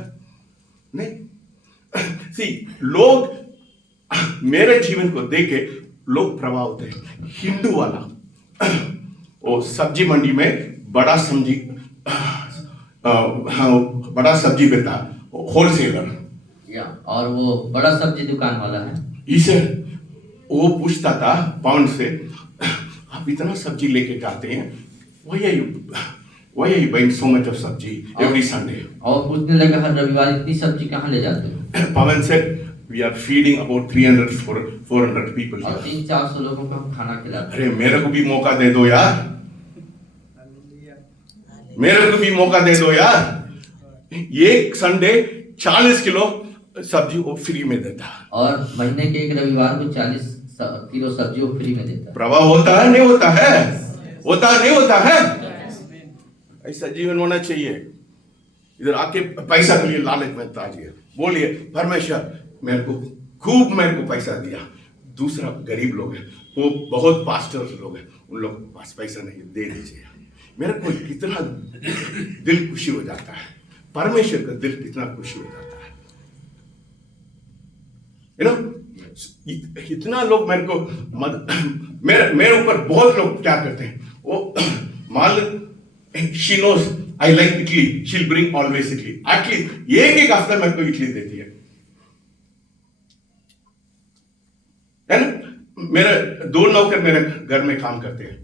नहीं। सी लोग मेरे जीवन को देखे लोग प्रभाव होते हैं। हिंदू वाला वो सब्जी मंडी में बड़ा सब्जी बेचता, होलसेलर, और वो बड़ा सब्जी दुकान वाला है। इसे वो पूछता था पाउंड से, आप इतना सब्जी लेके जाते हैं, why are you buying so much of सब्जी every Sunday? और पूछने लगा हर रविवार इतनी सब्जी कहाँ ले जाते हो? Pawan said, we are feeding about 400 people और here. 300-400 लोगों को हम खाना खिलाते अरे मेरे को भी मौका दे दो यार, मेरे को भी मौका दे दो यार। एक संडे 40 किलो सब्जी वो फ्री में देता है। और महीने के एक रविवार को 40 किलो सब्जी वो फ्री में देता है। प्रभाव होता है नहीं होता है? होता है नहीं होता है? ऐसा जीवन होना चाहिए। इधर आके पैसा के लिए लालच में ताजिए, बोलिए परमेश्वर मेरे को पैसा दिया। दूसरा गरीब लोग है, वो बहुत पास्टर लोग हैं, उन लोग के पास पैसा नहीं, दे दीजिए। मेरे को कितना दिल खुशी हो जाता है, परमेश्वर का दिल कितना खुशी हो जाता है। यू नो, इतना लोग मेरे को मेरे ऊपर बहुत लोग क्या करते हैं, वो मान she knows I like idli, she'll bring always idli, at least एक हफ्ता मेरे को इडली देती है ना। मेरे 2 नौकर मेरे घर में काम करते हैं,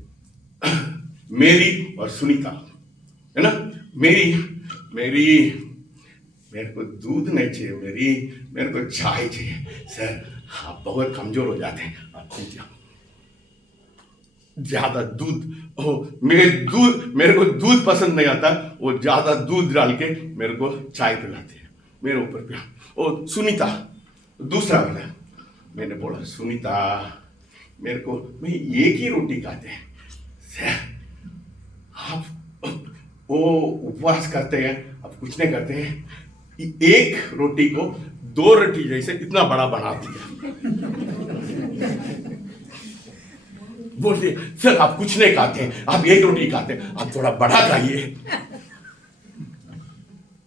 मेरी और सुनीता, है ना। मेरे को दूध नहीं चाहिए, मेरे को चाय चाहिए। सर आप बहुत कमजोर हो जाते हैं, आप पीजिए। ज्यादा दूध, मेरे को दूध पसंद नहीं आता, वो ज्यादा दूध डाल के मेरे को चाय पिलाते हैं मेरे ऊपर पे। ओ सुनीता दूसरा वाला, मैंने बोला सुनीता मेरे को, मैं एक ही रोटी खाते हैं सर, आप वो उपवास करते हैं, आप कुछ नहीं करते हैं, एक रोटी को 2 रोटी जैसे इतना बड़ा बना दिया। बोलते सर आप कुछ नहीं खाते हैं, आप 1 रोटी खाते हैं, आप थोड़ा बड़ा खाइए।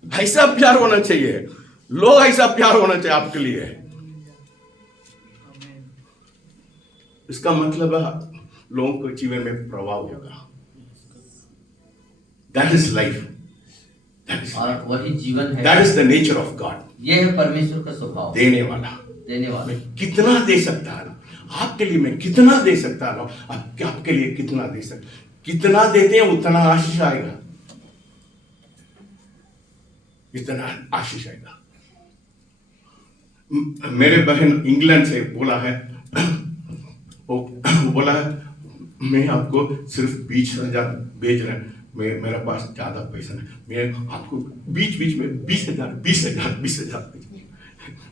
ऐसा प्यार होना चाहिए, लोग ऐसा प्यार होना चाहिए आपके लिए। इसका मतलब है लोगों के जीवन में प्रभाव होगा। दैट इज लाइफ, और वही जीवन है, that is the nature of God. ये है परमेश्वर का स्वभाव, देने वाला। देने वाला। मैं कितना दे सकता हूं आपके लिए, मैं कितना दे सकता हूं आपके लिए, कितना दे सकता, कितना देते हैं उतना आशीष आएगा, इतना आशीष आएगा। मेरे बहन इंग्लैंड से बोला है, वो बोला है मैं आपको सिर्फ 20,000 भेज रहा हूं, मेरे पास ज्यादा पैसा नहीं, मैं आपको बीच बीच में 20,000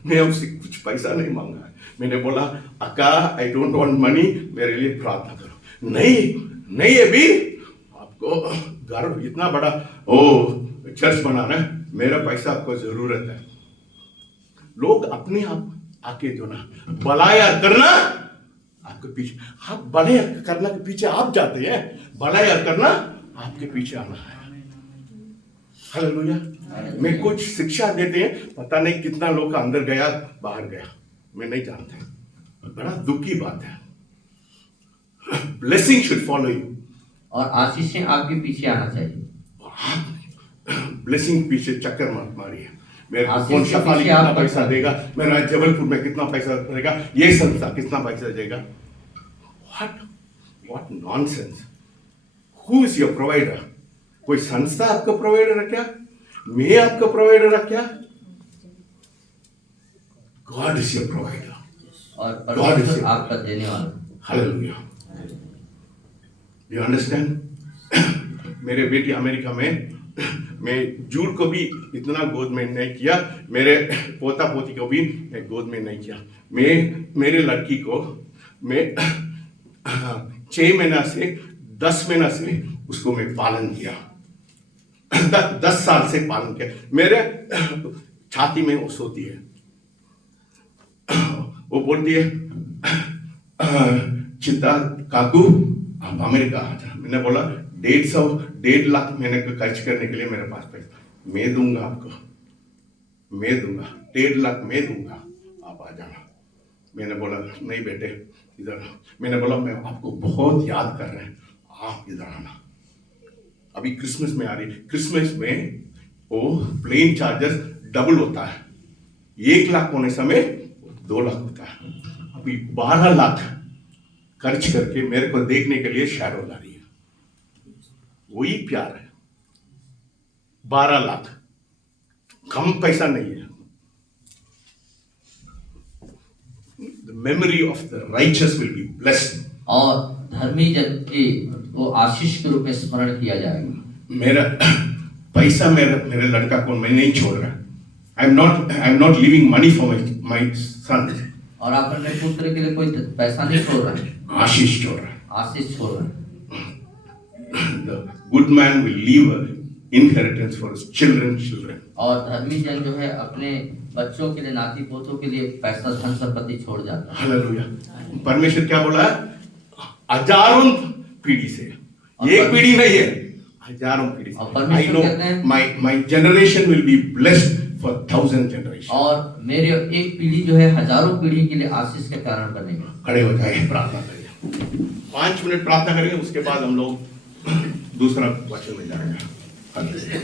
मैं उससे कुछ पैसा नहीं मांगा है। मैंने बोला अक्का आई डोंट वांट मनी, मेरे लिए प्रार्थना करो। नहीं अभी आपको घर इतना बड़ा चर्च बना रहा है, मेरा पैसा आपको जरूरत है। लोग अपने आप आके जो ना भलाया करना आपके पीछे, आप भलाया करना के पीछे आप जाते हैं, भलाया करना आपके पीछे आना है। हालेलुया। मैं कुछ शिक्षा देते हैं, पता नहीं कितना लोग का अंदर गया बाहर गया, मैं नहीं जानता, बड़ा दुख की बात है। ब्लेसिंग शुड फॉलो यू, और आशीषें आपके पीछे आना चाहिए। ब्लेसिंग पीछे चक्कर मत मारिए। मेरे आशीष कौन के शफाली पीछे कितना आप पैसा देगा, मेरा जबलपुर में कितना पैसा देगा, ये संस्था कितना पैसा देगा। What nonsense. Who is your provider? कोई संस्था आपका प्रोवाइडर है क्या? मैं आपका प्रोवाइडर है क्या? गॉड इज योर प्रोवाइडर, और God is परमेश्वर your- आपका देने वाला। हालेलुया। You understand? मेरे बेटी अमेरिका में, मैं जूड को भी इतना गोद में नहीं किया, मेरे पोता पोती को भी मैं गोद में नहीं किया। मैं मेरे लड़की को मैं 6 महीना से 10 महीना से उसको मैं पालन किया, 10 साल से पालन किया। मेरे छाती में वो सोती है, वो बोलती है चिंता काकू आप अमेरिका आ जाओ। मैंने बोला 1.5 लाख महीने को खर्च करने के लिए मेरे पास पैसा, मैं दूंगा आपको, मैं दूंगा 1.5 लाख मैं दूंगा, आप आ जाना। मैंने बोला नहीं बेटे इधर। मैंने बोला मैं आपको बहुत याद कर रहे हैं, आप इधर आना। अभी क्रिसमस में आ रही है, क्रिसमस में वो प्लेन चार्जेस डबल होता है, 1 लाख होने समय 2 लाख होता है। अभी 12 लाख खर्च करके मेरे को देखने के लिए शहरों ला रही है। वही प्यार है। 12 लाख कम पैसा नहीं है। The memory of the righteous will be blessed. और धर्मी जन की वो आशीष के रूप में स्मरण किया जाएगा। मेरा पैसा मेरे लड़का को मैं नहीं छोड़ रहा। I am not living money for my son. और आप अपने पुत्र के लिए कोई पैसा नहीं छोड़ रहे हैं, आशीष छोड़ रहा है। आशीष छोड़ रहे हैं। The good man will leave an inheritance for his children. और धर्मी जन जो है अपने बच्चों के लिए, नाती पोतों के लिए पैसा धन संपत्ति छोड़ जाता है। हालेलुया। परमेश्वर क्या बोला है? हजारों पीढ़ी से, एक पीढ़ी नहीं है, हजारों पीढ़ी से। और परमेश्वर कहते हैं my generation will be blessed for 1,000 generations. और मेरे एक पीढ़ी जो है हजारों पीढ़ी के लिए आशीष के कारण बनेगी। खड़े हो जाए, प्रार्थना करिए। 5 मिनट प्रार्थना करेंगे, उसके बाद हम लोग दूसरा क्वेश्चन में जाएंगे। हालेलुया।